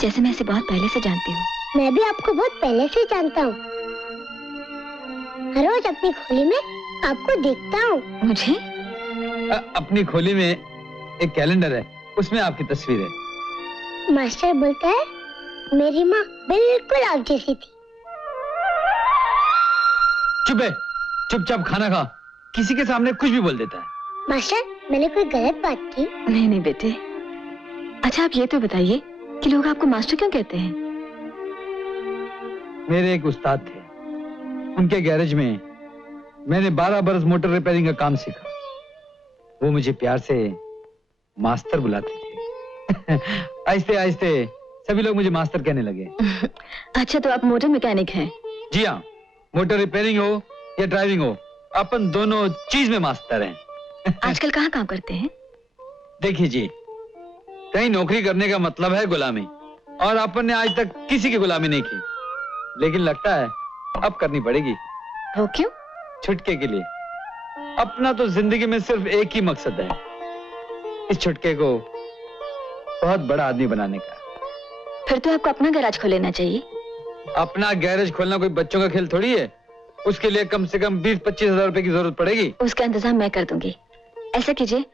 जैसे मैं इसे बहुत पहले से जानती हूँ। मैं भी आपको बहुत पहले से जानता हूँ, हर रोज अपनी खोली में आपको देखता हूँ। मुझे? अपनी खोली में एक कैलेंडर है, उसमें आपकी तस्वीर है। मास्टर बोलता है मेरी माँ बिल्कुल आप जैसी थी। चुप है, चुपचाप खाना खा, किसी के सामने कुछ भी बोल देता है। मास्टर, मैंने कोई गलत बात की? नहीं नहीं बेटे। अच्छा आप ये तो बताइए कि लोग आपको मास्टर क्यों कहते हैं? मेरे एक उस्ताद थे, उनके गैरेज में मैंने 12 बरस मोटर रिपेयरिंग का काम सीखा। वो मुझे प्यार से मास्टर बुलाते थे। आहिस्ते आहिस्ते सभी लोग मुझे मास्टर कहने लगे। अच्छा तो आप मोटर मैकेनिक हैं? जी हाँ, मोटर रिपेयरिंग हो या ड्राइविंग हो, अपन दोनों चीज में मास्टर हैं। आजकल कहाँ काम करते हैं? देखिए जी, कहीं नौकरी करने का मतलब है गुलामी, और अपन ने आज तक किसी की गुलामी नहीं की, लेकिन लगता है अब करनी पड़ेगी। वो क्यों? छुटके के लिए। अपना तो जिंदगी में सिर्फ एक ही मकसद है, इस छुटके को बहुत बड़ा आदमी बनाने का। फिर तो आपको अपना गैराज खोल लेना चाहिए। अपना गैरेज खोलना कोई बच्चों का खेल थोड़ी है, उसके लिए कम से कम 20-25 हजार रुपए की जरूरत पड़ेगी। उसका इंतजाम मैं कर दूंगी। ऐसा कीजिए,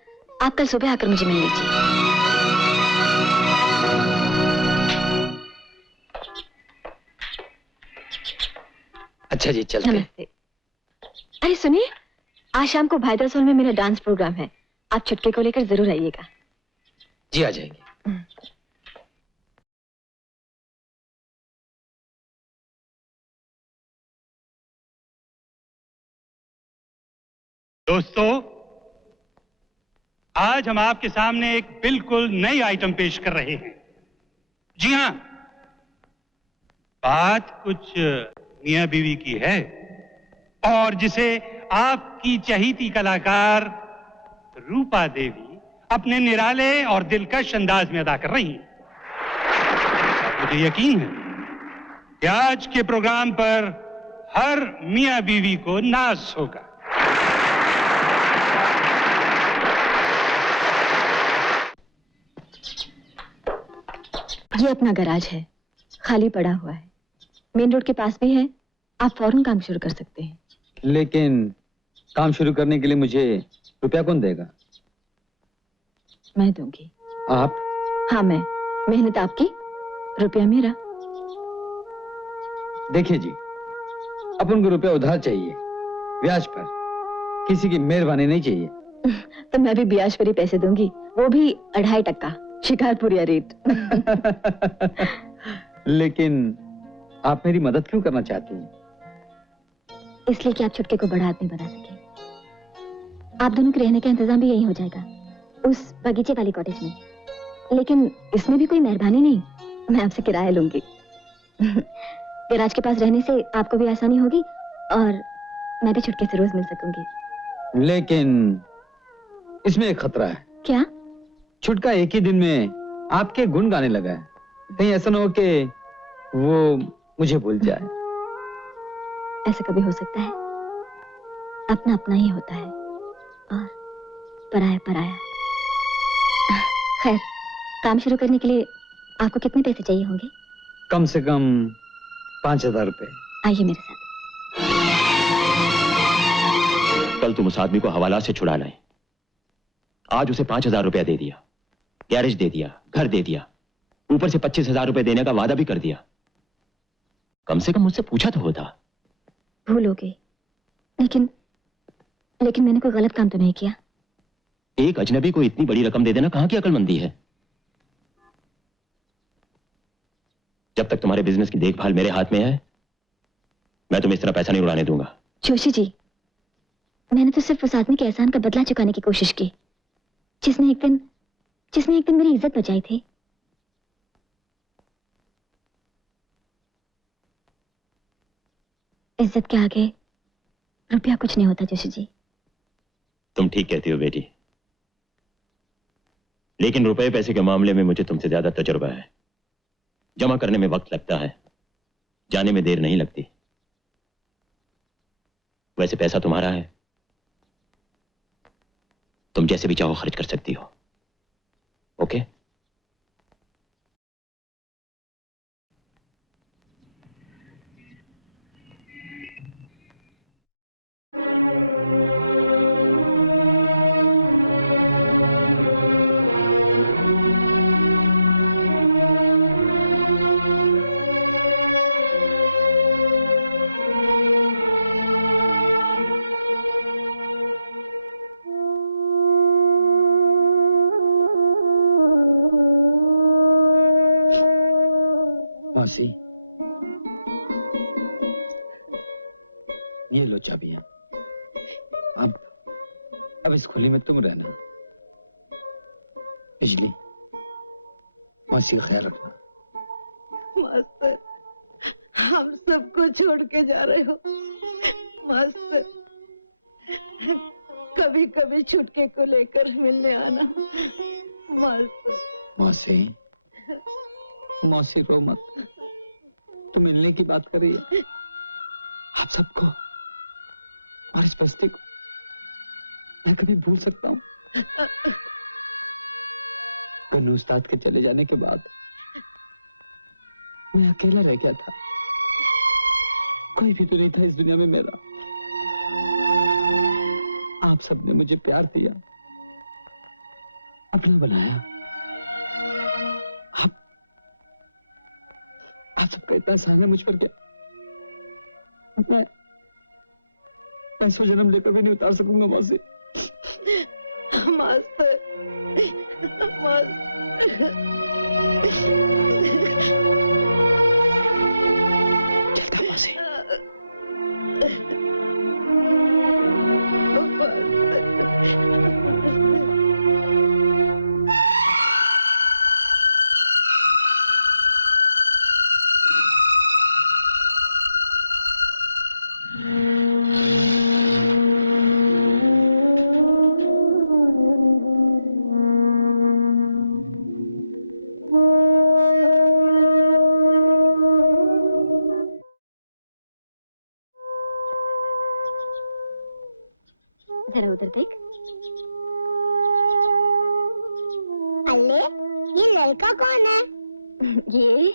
आप कल सुबह आकर मुझे मिल लीजिए। अच्छा जी, चलते हैं। नमस्ते। अरे सुनिए, आज शाम को भाईदास हॉल में मेरा डांस प्रोग्राम है, आप छुटके को लेकर जरूर आइएगा। जी आ जाएंगे। दोस्तों, आज हम आपके सामने एक बिल्कुल नई आइटम पेश कर रहे हैं। जी हां, बात कुछ मियां बीवी की है और जिसे आपकी चहीती कलाकार रूपा देवी अपने निराले और दिलकश अंदाज में अदा कर रही हैं। मुझे यकीन है कि आज के प्रोग्राम पर हर मियां बीवी को नाज होगा। ये अपना गैराज है, खाली पड़ा हुआ है, मेन रोड के पास भी है, आप फौरन काम शुरू कर सकते हैं। लेकिन काम शुरू करने के लिए मुझे रुपया कौन देगा? मैं दूंगी। आप? हाँ मैं। मेहनत आपकी, रुपया मेरा। देखिए जी, अपन को रुपया उधार चाहिए, ब्याज पर, किसी की मेहरबानी नहीं चाहिए। तो मैं भी ब्याज पर ही पैसे दूंगी, वो भी 2.5%, शिकारपुरिया रेट। लेकिन आप मेरी मदद क्यों करना चाहती हैं? इसलिए कि आप छुटके को बड़ा आदमी बना सके। आप दोनों के रहने का इंतजाम भी यही हो जाएगा, उस बगीचे वाली कॉटेज में। लेकिन इसमें भी कोई मेहरबानी नहीं, मैं आपसे किराया लूंगी। गैराज के पास रहने से आपको भी आसानी होगी और मैं भी छुटके से रोज मिल सकूंगी। लेकिन इसमें एक खतरा है। क्या? छुटका एक ही दिन में आपके गुण गाने लगा है, कहीं ऐसा ना हो कि वो मुझे भूल जाए। ऐसा कभी हो सकता है? अपना अपना ही होता है और पराया पराया। खैर, काम शुरू करने के लिए आपको कितने पैसे चाहिए होंगे? कम से कम 5,000 रुपए। आइए मेरे साथ। कल तुम उस आदमी को हवाला से छुड़ा लाए, आज उसे 5,000 रुपया दे दिया, गैरेज दे दिया, घर दे दिया, ऊपर से 25,000 रुपए देने का वादा भी कर दिया। कम से कम मुझसे पूछा तो होता। भूल हो गई, लेकिन मैंने कोई गलत काम तो नहीं किया। एक अजनबी को इतनी बड़ी रकम दे देना कहां की अक्लमंदी है? जब तक तुम्हारे बिजनेस की देखभाल मेरे हाथ में है, मैं तुम्हें इस तरह पैसा नहीं उड़ाने दूंगा। जोशी जी, मैंने तो सिर्फ उस आदमी के एहसान का बदला चुकाने की कोशिश की, जिसने एक दिन मेरी इज्जत बचाई थी। इज्जत के आगे रुपया कुछ नहीं होता जोशी जी। तुम ठीक कहती हो बेटी, लेकिन रुपए पैसे के मामले में मुझे तुमसे ज्यादा तजुर्बा है। जमा करने में वक्त लगता है, जाने में देर नहीं लगती। वैसे पैसा तुम्हारा है, तुम जैसे भी चाहो खर्च कर सकती हो। ओके? मौसी, ये लो चाबियां। अब इस खुली में तुम रहना। बिजली, मौसी का ख्याल रखना। मास्टर, हम सबको छोड़ के जा रहे हो। मास्टर, कभी कभी छुटके को लेकर मिलने आना। मास्टर। मौसी, मौसी रो मत, तुम मिलने की बात कर रही है। आप सबको और इस बस्ती को मैं कभी भूल सकता हूँ? गन्नू उस्ताद के चले जाने के बाद मैं अकेला रह गया था, कोई भी तो नहीं था इस दुनिया में मेरा। आप सबने मुझे प्यार दिया, अपना बनाया। आप सबका इतना एहसान है मुझ पर क्या मैं 500 जन्म लेकर भी नहीं उतार सकूंगा मौसी। मास्टर, चलता मौसी। जरा उधर देख। अल्ले, ये लड़का कौन है? ये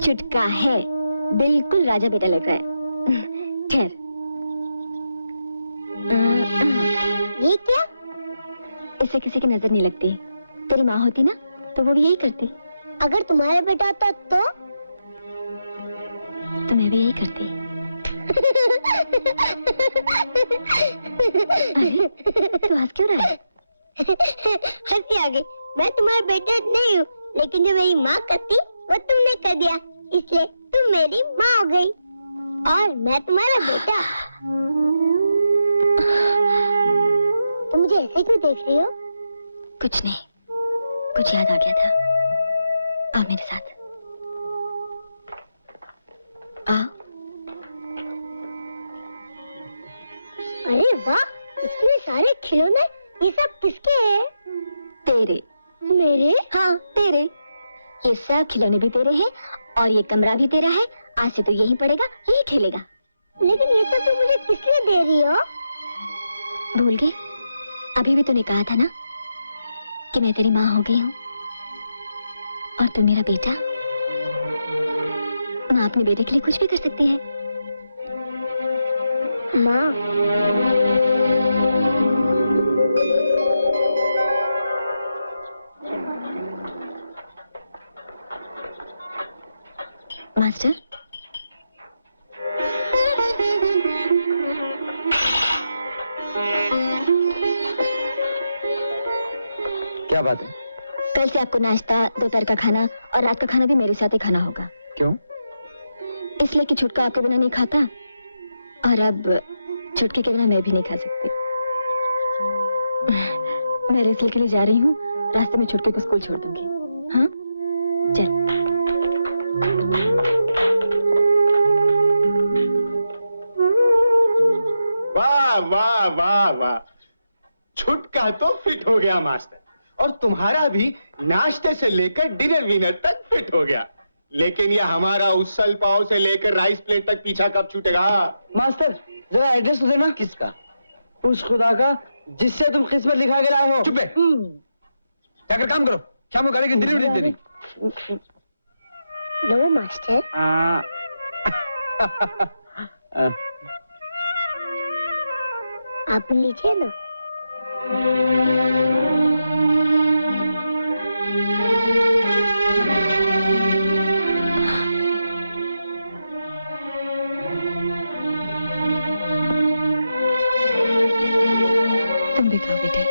छुटका है, बिल्कुल राजा बेटा लग रहा है। खैर, इससे किसी की नजर नहीं लगती। तेरी माँ होती ना तो वो भी यही करती। अगर तुम्हारा बेटा होता तो मैं भी यही करती। अरे, तू हंस क्यों रहा है? हंसी आ गई। मैं तुम्हारा बेटा नहीं हूँ, लेकिन जो मेरी माँ करती वो तुमने कर दिया, इसलिए तुम मेरी माँ हो गई और मैं तुम्हारा बेटा। तुम मुझे ऐसे क्यों देख रही हो? कुछ नहीं, कुछ याद आ गया था। आओ मेरे साथ, आओ। अरे वाह, इतने सारे खिलौने, ये सब किसके हैं? तेरे। मेरे? हाँ तेरे। ये सब खिलौने भी तेरे हैं और ये कमरा भी तेरा है। आज से तो यही पड़ेगा, यही खेलेगा। लेकिन ये सब तुम मुझे किस लिए दे रही हो? भूल गई? अभी भी तूने कहा था ना कि मैं तेरी माँ हो गई हूँ और तू मेरा बेटा। माँ अपने बेटे के लिए कुछ भी कर सकती है। माँ, मास्टर, क्या बात है? कल से आपको नाश्ता, दोपहर का खाना और रात का खाना भी मेरे साथ ही खाना होगा। क्यों? इसलिए कि छुटका आपके बिना नहीं खाता और अब छुटके के बिना मैं भी नहीं खा सकती। मैं रेसल के लिए जा रही हूँ, रास्ते में छुटके को स्कूल छोड़ दूंगी। हाँ चल। वाह वाह वाह वाह, छुटका तो फिट हो गया मास्टर, और तुम्हारा भी नाश्ते से लेकर डिनर विनर तक फिट हो गया। लेकिन यह हमारा उसल पाव से लेकर राइस प्लेट तक पीछा कब छूटेगा? मास्टर जरा एड्रेस तो देना। किसका? उस खुदा का जिससे तुम किस्मत लिखा के लाए हो। चुप है, जाकर काम करो, शाम को गाड़ी की डिलीवरी दे दी। लो मास्टर। आप लीजिए ना। तुम भी खाओ बेटे।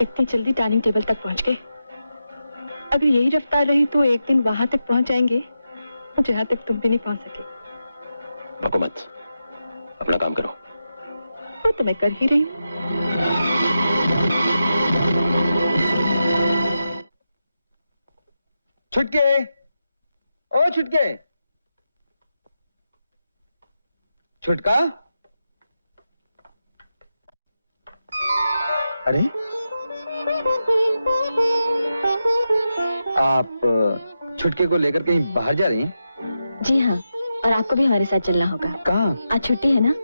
इतनी जल्दी डाइनिंग टेबल तक पहुंच गए। अगर यही रफ्तार रही तो एक दिन वहां तक पहुंच जाएंगे जहां तक तुम भी नहीं पहुंच सके। बको मत, अपना काम करो। वो तो मैं कर ही रही हूँ। छुटके, ओ छुटके, छुटका। अरे आप छुटके को लेकर कहीं बाहर जा रही हैं? जी हाँ, और आपको भी हमारे साथ चलना होगा। कहाँ? आज छुट्टी है ना,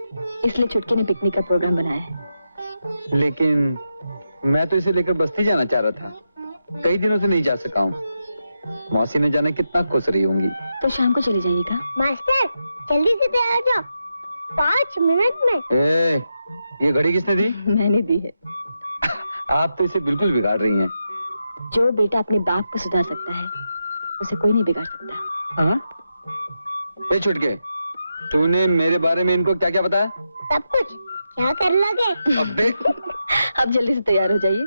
इसलिए छुटकी ने पिकनिक का प्रोग्राम बनाया है। लेकिन मैं तो इसे लेकर बस्ती जाना चाह रहा था, कई दिनों से नहीं जा सका हूँ। मौसी ने जाने कितना खुश रही होंगी। तो शाम को चले जाइएगा। मास्टर जल्दी से तैयार हो जाओ, 5 मिनट में। ये घड़ी किसने दी? मैंने दी है। आप तो इसे बिल्कुल बिगाड़ रही हैं। जो बेटा अपने बाप को सुधार सकता है उसे कोई नहीं बिगाड़ सकता। हाँ? ए छुटके, तूने मेरे बारे में इनको क्या क्या बताया? सब कुछ। क्या कर लगे? अबे अब जल्दी से तैयार हो जाइए।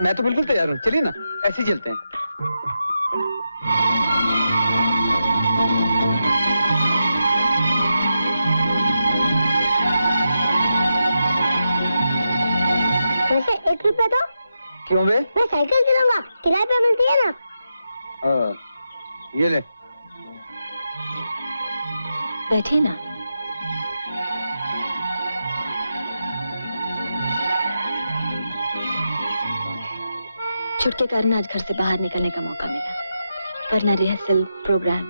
मैं तो बिल्कुल तैयार हूँ, चलिए ना, ऐसे ही चलते हैं। वैसे 1 रुपया दो। क्यों बे? मैं साइकिल चलाऊंगा, किराए पे मिलती है ना। ये ले। बैठिए ना। छुट के कारण आज घर से बाहर निकलने का मौका मिला, वरना रिहर्सल, प्रोग्राम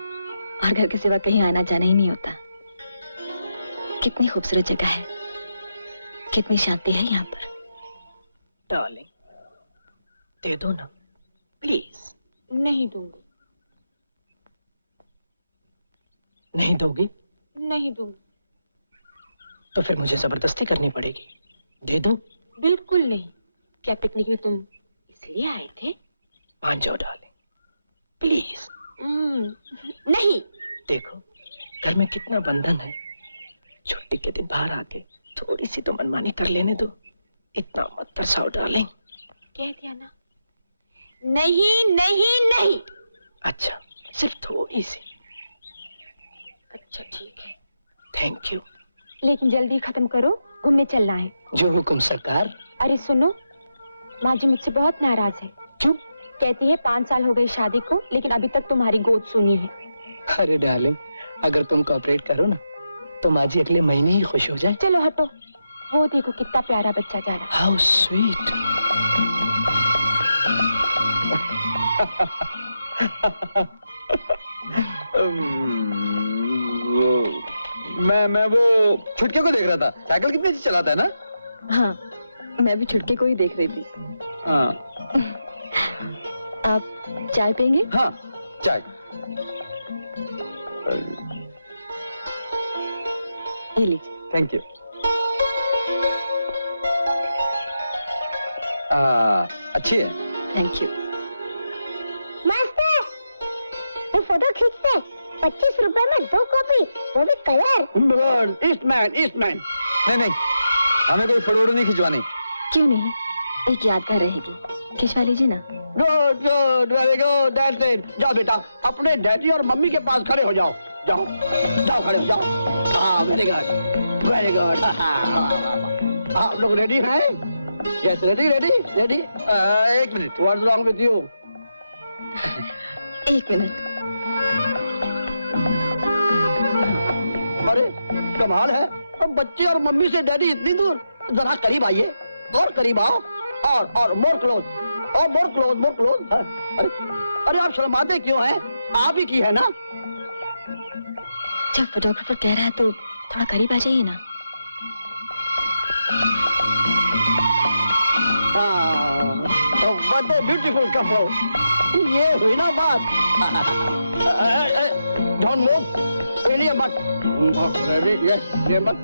और घर के सिवा कहीं आना जाना ही नहीं होता। कितनी खूबसूरत जगह है, कितनी शांति है यहाँ पर। डार्लिंग, दे दो ना प्लीज। नहीं दूंगी। नहीं दोगी? नहीं दूंगी। तो फिर मुझे जबरदस्ती करनी पड़ेगी। दे दो? बिल्कुल नहीं। क्या पिकनिक में तुम इसलिए आए थे? मान जाओ डार्लिंग, प्लीज। नहीं। देखो घर में कितना बंधन है, छुट्टी के दिन बाहर आके थोड़ी सी तो मनमानी कर लेने दो। इतना मत तरसाओ डार्लिंग। कह दिया ना। नहीं नहीं नहीं। अच्छा, सिर्फ थोड़ी सी। अच्छा ठीक है। Thank you. लेकिन जल्दी खत्म करो, घूमने चलना है। जो हुक्म सरकार। अरे सुनो, माँ जी मुझसे बहुत नाराज है। क्यों? कहती है 5 साल हो गए शादी को, लेकिन अभी तक तुम्हारी गोद सुनी है। अरे डार्लिंग, अगर तुम कोऑपरेट करो ना तो माँ जी अगले महीने ही खुश हो जाए। चलो हटो, वो देखो कितना प्यारा बच्चा जा रहा है। How sweet. मैं वो छुटके को देख रहा था, साइकिल कितनी अच्छी चलाता है ना। हाँ, मैं भी छुटके को ही देख रही थी। हाँ। आप चाय पियेंगे? हाँ, चाय। ये लीजिए। Thank you. अच्छी है। Thank you. मास्टर, ये फोटो खींचते 25 रुपए में 2 कॉपी, वो भी कलर। ईस्टमैन। नहीं, हमें कोई फोटो नहीं खिंचवानी। क्यों नहीं? एक यादगार रहेगी, खिंचवा लीजिए ना। Good, very good, that's it. जाओ बेटा, अपने डैडी और मम्मी के पास खड़े हो जाओ। जाओ खड़े हो जाओ। हाँ, वेरी गुड। आप लोग रेडी हैं? Yes, ready. एक minute, what's wrong with you? एक मिनट। अरे कमाल है, तो बच्चे और मम्मी से डैडी इतनी दूर। जरा करीब आइए, और करीब आओ, और मोर क्लोज, और मोर क्लोज। अरे आप शर्माते क्यों हैं? आप ही की है ना। जब फोटोग्राफर कह रहा है तो थोड़ा करीब आ जाइए ना। Beautiful couple. ये हुई ना बात। डोंट मूव, एरिया मत। ये मत।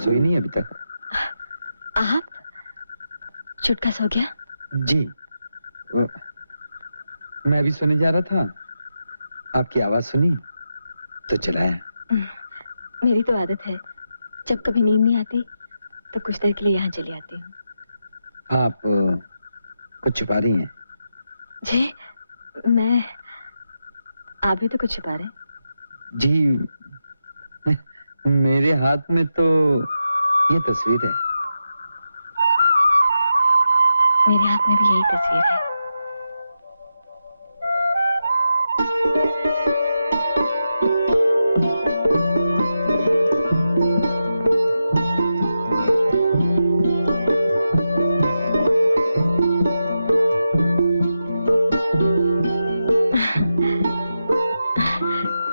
सोई नहीं अभी तक? आप? छुटका सो गया? जी, मैं अभी सोने जा रहा था, आपकी आवाज सुनी तो चलाया। मेरी तो आदत है, जब कभी नींद नहीं आती तो कुछ देर के लिए यहाँ चली आती हूँ। आप कुछ छुपा रही हैं? जी, आप भी तो कुछ छुपा रहे? जी, मेरे हाथ में तो ये तस्वीर है। मेरे हाथ में भी यही तस्वीर है।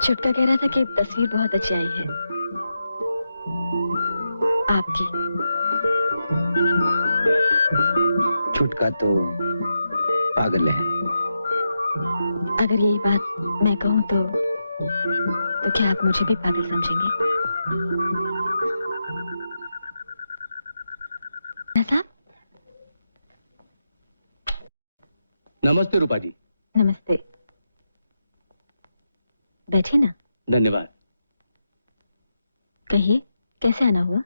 छुटका कह रहा था कि तस्वीर बहुत अच्छी आई है आपकी। छुटका तो पागल है। अगर यही बात मैं कहूँ तो क्या आप मुझे भी पागल समझेंगे? साहब। नमस्ते रूपा जी। नमस्ते, बैठिए ना। धन्यवाद। कहिए, कैसे आना हुआ?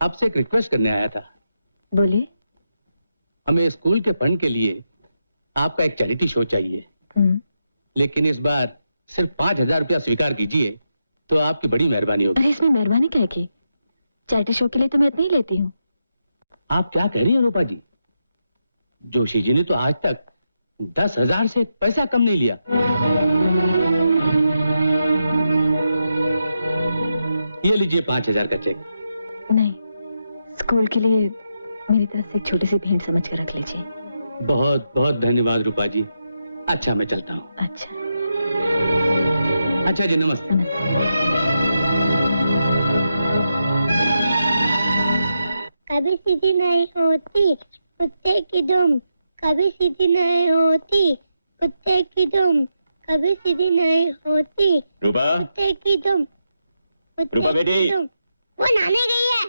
आपसे एक रिक्वेस्ट करने आया था। बोलिए। हमें स्कूल के फंड के लिए आपका एक चैरिटी शो चाहिए, लेकिन इस बार सिर्फ 5,000 रुपया स्वीकार कीजिए तो आपकी बड़ी मेहरबानी होगी। अरे इसमें मेहरबानी क्या की? चैरिटी शो के लिए तो मैं इतना ही लेती हूँ। आप क्या कह रही हैं रूपा जी? जोशी जी ने तो आज तक 10,000 से पैसा कम नहीं लिया। ये लीजिए 5,000 का चेक। नहीं, स्कूल के लिए मेरी तरफ से एक छोटी सी भेंट समझ कर रख लीजिए। बहुत बहुत धन्यवाद रूपा जी। अच्छा, मैं चलता हूँ। अच्छा जी, नमस्ते। कभी सीधी नहीं होती कुत्ते की दुम, कभी सीधी नहीं होती कुत्ते की दुम, कभी सीधी नहीं होती रूपा। कुत्ते की दुम, रूपा बेटी। वो नहाने गई है।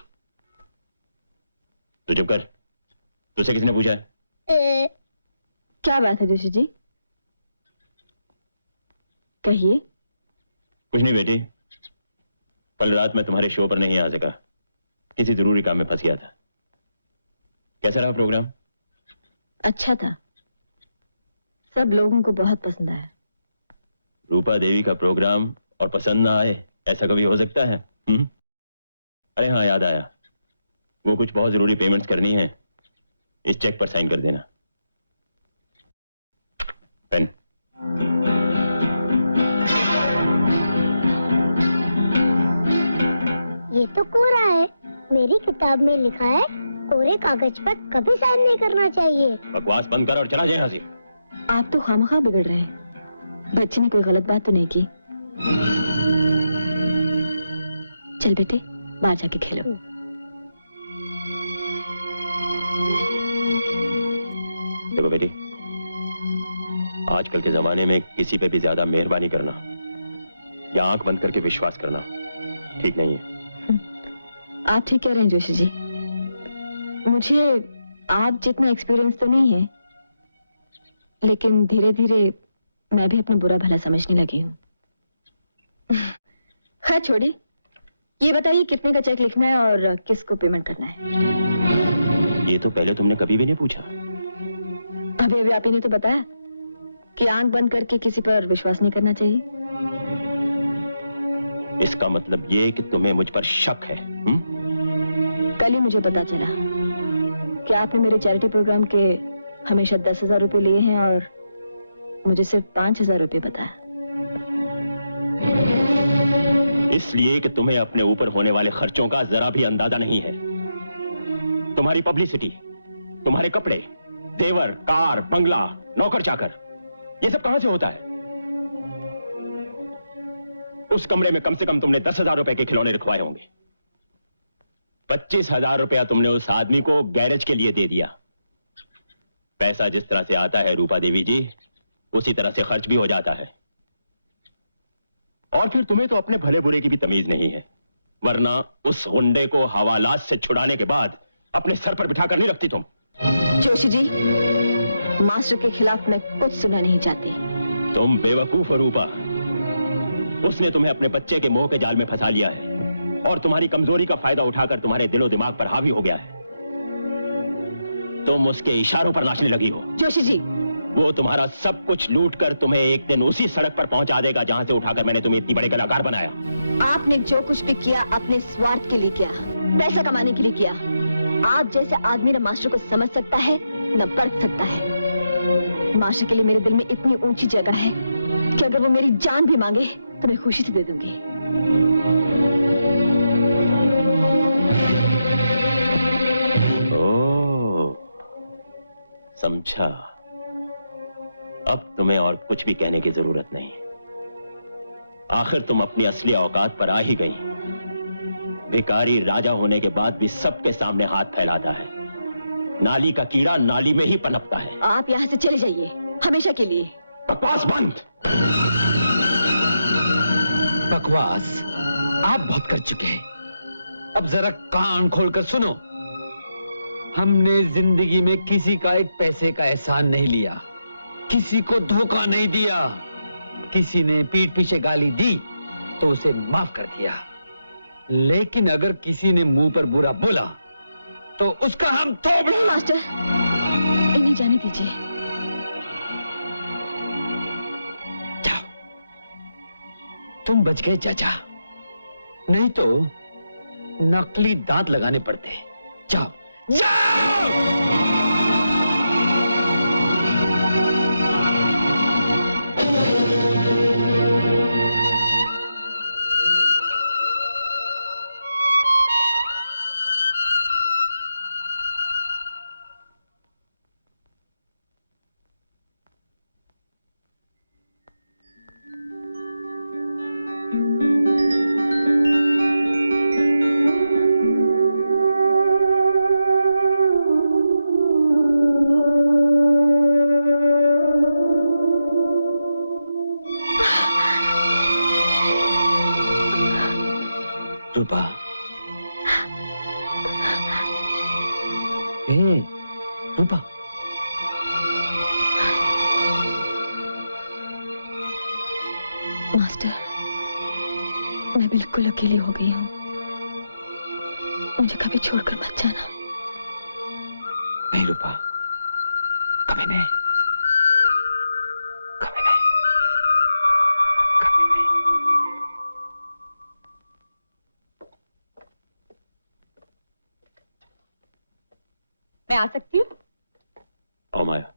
तू चुप कर। तुझसे किसने पूछा है? क्या बात है जोशी जी? कहिए। कुछ नहीं बेटी, कल रात मैं तुम्हारे शो पर नहीं आ सका, किसी जरूरी काम में फंस गया था। कैसा रहा प्रोग्राम? अच्छा था, सब लोगों को बहुत पसंद आया। रूपा देवी का प्रोग्राम और पसंद ना आए, ऐसा कभी हो सकता है? अरे हाँ, याद आया, वो कुछ बहुत जरूरी पेमेंट्स करनी है, इस चेक पर साइन कर देना। पेन। ये तो कोरा है। मेरी किताब में लिखा है कोरे कागज पर कभी साइन नहीं करना चाहिए। बकवास बंद कर और चला जाए यहाँ से। आप तो खामखा बिगड़ रहे हैं। बच्चे ने कोई गलत बात तो नहीं की। चल बेटे, बाहर जाके खेलो। देखो बेटी, आजकल के जमाने में किसी पे भी ज्यादा मेहरबानी करना या आंख बंद करके विश्वास करना ठीक नहीं है। आप ठीक कह रहे हैं जोशी जी। मुझे आप जितना एक्सपीरियंस तो नहीं है, लेकिन धीरे धीरे मैं भी अपना बुरा भला समझने लगी हूँ। हाँ छोड़िए, ये बताइए कितने का चेक लिखना है और किसको पेमेंट करना है? ये तो पहले तुमने कभी भी नहीं पूछा। अभी आप ही ने तो बताया कि आंख बंद करके किसी पर विश्वास नहीं करना चाहिए। इसका मतलब ये कि तुम्हें मुझ पर शक है? कल ही मुझे पता चला कि आपने मेरे चैरिटी प्रोग्राम के हमेशा 10,000 रुपए लिए हैं और मुझे सिर्फ 5,000 रुपए बताया। इसलिए कि तुम्हें अपने ऊपर होने वाले खर्चों का जरा भी अंदाजा नहीं है। तुम्हारी पब्लिसिटी, तुम्हारे कपड़े, जेवर, कार, बंगला, नौकर चाकर, ये सब कहां से होता है? उस कमरे में कम से कम तुमने 10,000 रुपए के खिलौने रखवाए होंगे। 25,000 रुपया तुमने उस आदमी को गैरेज के लिए दे दिया। पैसा जिस तरह से आता है रूपा देवी जी, उसी तरह से खर्च भी हो जाता है। और फिर तुम्हें तो अपने भले बुरे की भी तमीज नहीं है, वरना उस गुंडे को हवालात से छुड़ाने के बाद अपने सर पर बिठा कर नहीं रखती तुम। जोशी जी, मास्टर के खिलाफ मैं कुछ सुनना नहीं चाहती। तुम बेवकूफ हो रूपा। उसने तुम्हें अपने बच्चे के मोह के जाल में फंसा लिया है और तुम्हारी कमजोरी का फायदा उठाकर तुम्हारे दिलो दिमाग पर हावी हो गया है। तुम उसके इशारों पर नाचने लगी हो। जोशी जी, वो तुम्हारा सब कुछ लूट कर तुम्हें एक दिन उसी सड़क पर पहुंचा देगा जहां से उठाकर मैंने तुम्हें इतनी बड़े कलाकार बनाया। आपने जो कुछ भी किया अपने स्वार्थ के लिए किया, पैसा कमाने के लिए किया। आप जैसे आदमी न मास्टर को समझ सकता है न परख सकता है। मास्टर के लिए मेरे दिल में इतनी ऊंची जगह है कि अगर वो मेरी जान भी मांगे तो मैं खुशी से दे दूंगी। ओह, समझा। अब तुम्हें और कुछ भी कहने की जरूरत नहीं। आखिर तुम अपनी असली औकात पर आ ही गई। भिखारी राजा होने के बाद भी सबके सामने हाथ फैलाता है। नाली का कीड़ा नाली में ही पनपता है। आप यहाँ से चले जाइए हमेशा के लिए। बकवास बंद। बकवास आप बहुत कर चुके हैं। अब जरा कान खोलकर सुनो। हमने जिंदगी में किसी का एक पैसे का एहसान नहीं लिया, किसी को धोखा नहीं दिया। किसी ने पीठ पीछे गाली दी तो उसे माफ कर दिया, लेकिन अगर किसी ने मुंह पर बुरा बोला तो उसका हम थोपड़ा। मास्टर इन्हें जाने दीजिए। जाओ, तुम बच गए चाचा, नहीं तो नकली दांत लगाने पड़ते। जाओ जाओ। रूपा, रूपा, मास्टर मैं बिल्कुल अकेली हो गई हूँ, मुझे कभी छोड़कर मत जाना। नहीं रूपा, कभी नहीं, कभी नहीं, कभी नहीं। मैं आ सकती हूँ? आओ माया।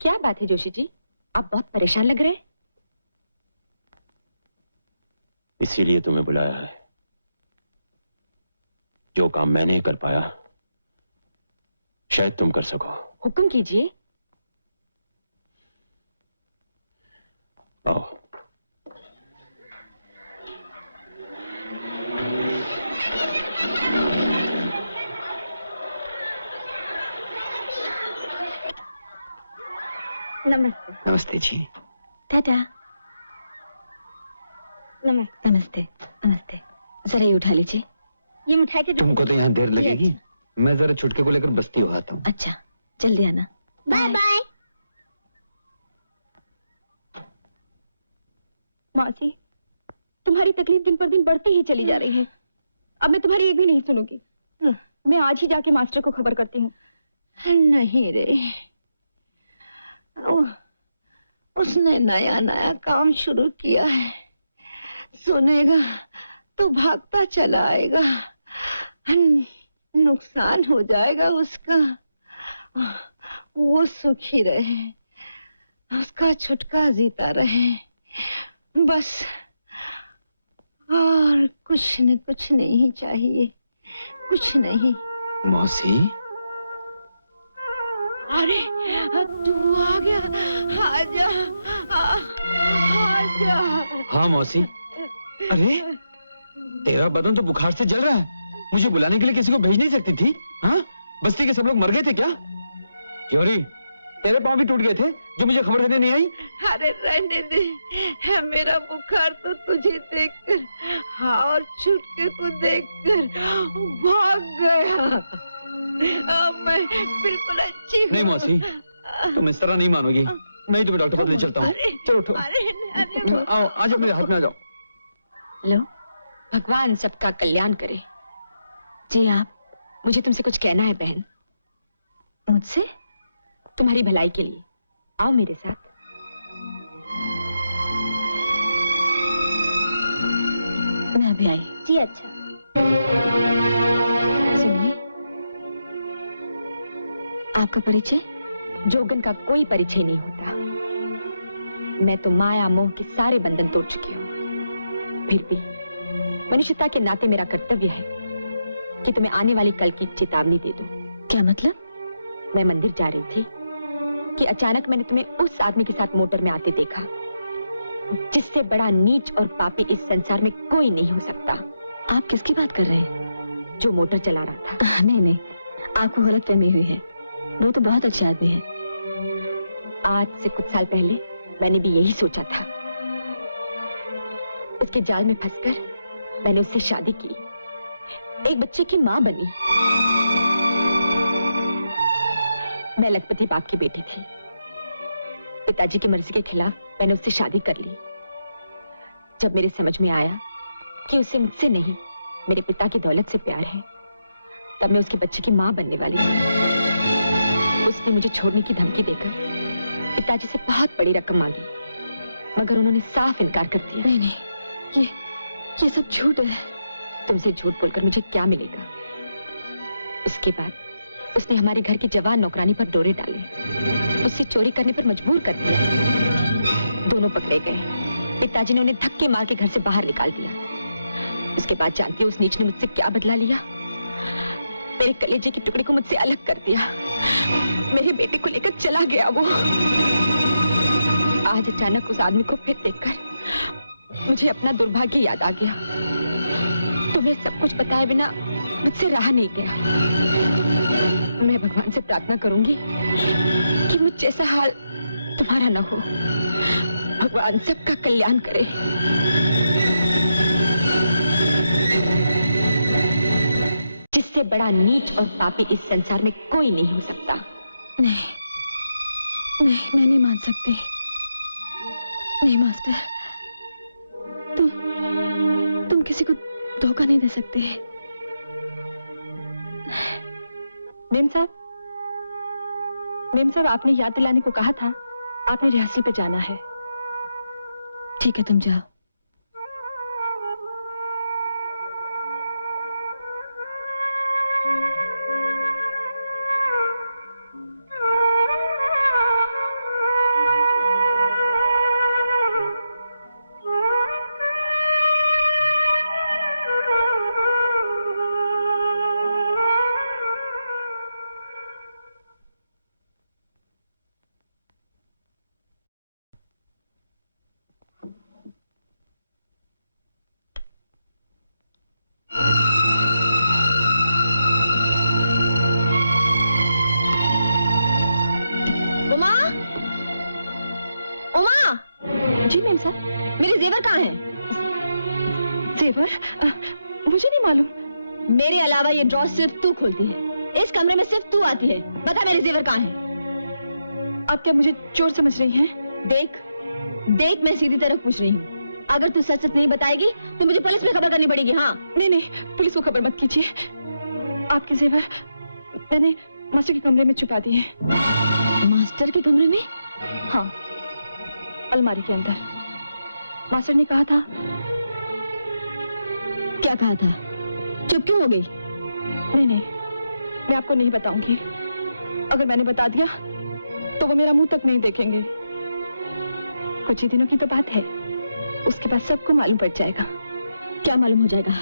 क्या बात है जोशी जी, आप बहुत परेशान लग रहे हैं। इसीलिए तुम्हें बुलाया है। जो काम मैं नहीं कर पाया शायद तुम कर सको। हुक्म कीजिए। आओ। नमस्ते। नमस्ते जी। टाटा। नमस्ते। नमस्ते नमस्ते। जरा ये उठा लीजिए। ये मिठाई की तुमको तो यहाँ देर लगेगी, मैं जरा छुटके को लेकर बस्ती हो आता हूँ। अच्छा जल्दी आना। Bye bye. मासी, तुम्हारी तकलीफ दिन पर दिन बढ़ते ही चली जा रही है। अब मैं तुम्हारी एक भी नहीं सुनूंगी। मैं आज ही जाके मास्टर को खबर करती हूँ। नहीं रे, उसने नया नया काम शुरू किया है, सुनेगा तो भागता चला आएगा, नुकसान हो जाएगा उसका। वो सुखी रहे, उसका छुटका जीता रहे, बस और कुछ नहीं चाहिए, कुछ नहीं। मौसी, अरे तू आ गया, आजा, आजा। हाँ मौसी। अरे तेरा बदन तो बुखार से जल रहा है, मुझे बुलाने के लिए किसी को भेज नहीं सकती थी? हाँ, बस्ती के सब लोग मर गए थे क्या? क्यों री, तेरे पाँव भी टूट गए थे जो मुझे खबर देने नहीं आई? अरे रहने दे, मेरा बुखार तो तुझे देखकर, हाँ, और छुटके को देखकर भाग गया। अब मैं बिल्कुल अच्छी हूँ। नहीं मौसी, तुम इस तरह नहीं मानोगी, मैं ही तुम्हें डॉक्टर को ले चलता हूँ। चलो उठो, आओ, आ जाओ मेरे हाथ में आ जाओ। लो, भगवान सबका कल्याण करे। जी आप, मुझे तुमसे कुछ कहना है बहन। मुझसे? तुम्हारी भलाई के लिए। आओ मेरे साथ। मैं अभी आई। जी अच्छा। सुनिए, आपका परिचय? जोगन का कोई परिचय नहीं होता। मैं तो माया मोह के सारे बंधन तोड़ चुकी हूँ। फिर भी मनुष्यता के नाते मेरा कर्तव्य है कि तुम्हें आने वाली कल की चेतावनी दे दूं। क्या मतलब? मैं मंदिर जा रही थी, कि अचानक मैंने तुम्हें उस आदमी के साथ मोटर में आते देखा, जिससे बड़ा नीच और पापी इस संसार में कोई नहीं हो सकता। आप किसकी बात कर रहे हैं? जो मोटर चला रहा था। नहीं नहीं, आपको गलतफहमी हुई है। वो तो बहुत अच्छे आदमी है। आज से कुछ साल पहले मैंने भी यही सोचा था। उसके जाल में फंसकर मैंने उससे शादी की, एक बच्चे की मां बनी। मैं लखपति बाप की बेटी थी। पिताजी की मर्जी के खिलाफ मैंने उससे शादी कर ली। जब मेरे समझ में आया कि उसे मुझसे नहीं, मेरे पिता की दौलत से प्यार है, तब मैं उसके बच्चे की मां बनने वाली थी। उसने मुझे छोड़ने की धमकी देकर पिताजी से बहुत बड़ी रकम मांगी, मगर उन्होंने साफ इनकार कर दिया। नहीं नहीं, ये सब झूठ है। तुमसे झूठ बोलकर मुझे क्या मिलेगा? उसके बाद उसने हमारे घर की जवान नौकरानी पर डोरे डाले, उससे चोरी करने पर मजबूर कर दिया। दोनों पकड़े गए। पिताजी ने उन्हें धक्के मार के घर से बाहर निकाल दिया। उसके बाद जानती हो उस नीच ने मुझसे क्या बदला लिया? मेरे कलेजे के टुकड़े को मुझसे अलग कर दिया। मेरे बेटे को लेकर चला गया वो। आज अचानक उस आदमी को फिर देखकर मुझे अपना दुर्भाग्य याद आ गया। तुम्हें सब कुछ बताए बिना मुझसे रहा नहीं गया। मैं भगवान से प्रार्थना करूंगी कि मुझ जैसा हाल तुम्हारा न हो। भगवान सबका कल्याण करे। जिससे बड़ा नीच और पापी इस संसार में कोई नहीं हो सकता। नहीं नहीं, मैं नहीं मान सकती। नहीं मास्टर, तुम किसी को धोखा नहीं दे सकते। मेम साहब, आपने याद दिलाने को कहा था। आपने रिहर्सल पे जाना है। ठीक है, तुम जाओ। जी मेम साहब, मेरे जेवर कहाँ हैं? जेवर? मुझे नहीं मालूम। मेरे अलावा ये ड्रॉर सिर्फ तू खोलती है। इस कमरे में सिर्फ तू आती है। बता मेरे जेवर कहाँ हैं? अब क्या मुझे चोर समझ रही हैं? देख मैं सीधी तरह पूछ रही हूँ। अगर तू सच सच नहीं बताएगी तो मुझे पुलिस में खबर करनी पड़ेगी। हाँ? नहीं, पुलिस को खबर मत कीजिए। आपके जेवर मैंने मास्टर के कमरे में छुपा दिए। मास्टर के कमरे में? हाँ, अलमारी के अंदर। मास्टर ने कहा था। क्या कहा था? चुप क्यों हो गई? नहीं, मैं आपको नहीं बताऊंगी। अगर मैंने बता दिया तो वो मेरा मुंह तक नहीं देखेंगे। कुछ ही दिनों की तो बात है, उसके बाद सबको मालूम पड़ जाएगा। क्या मालूम हो जाएगा?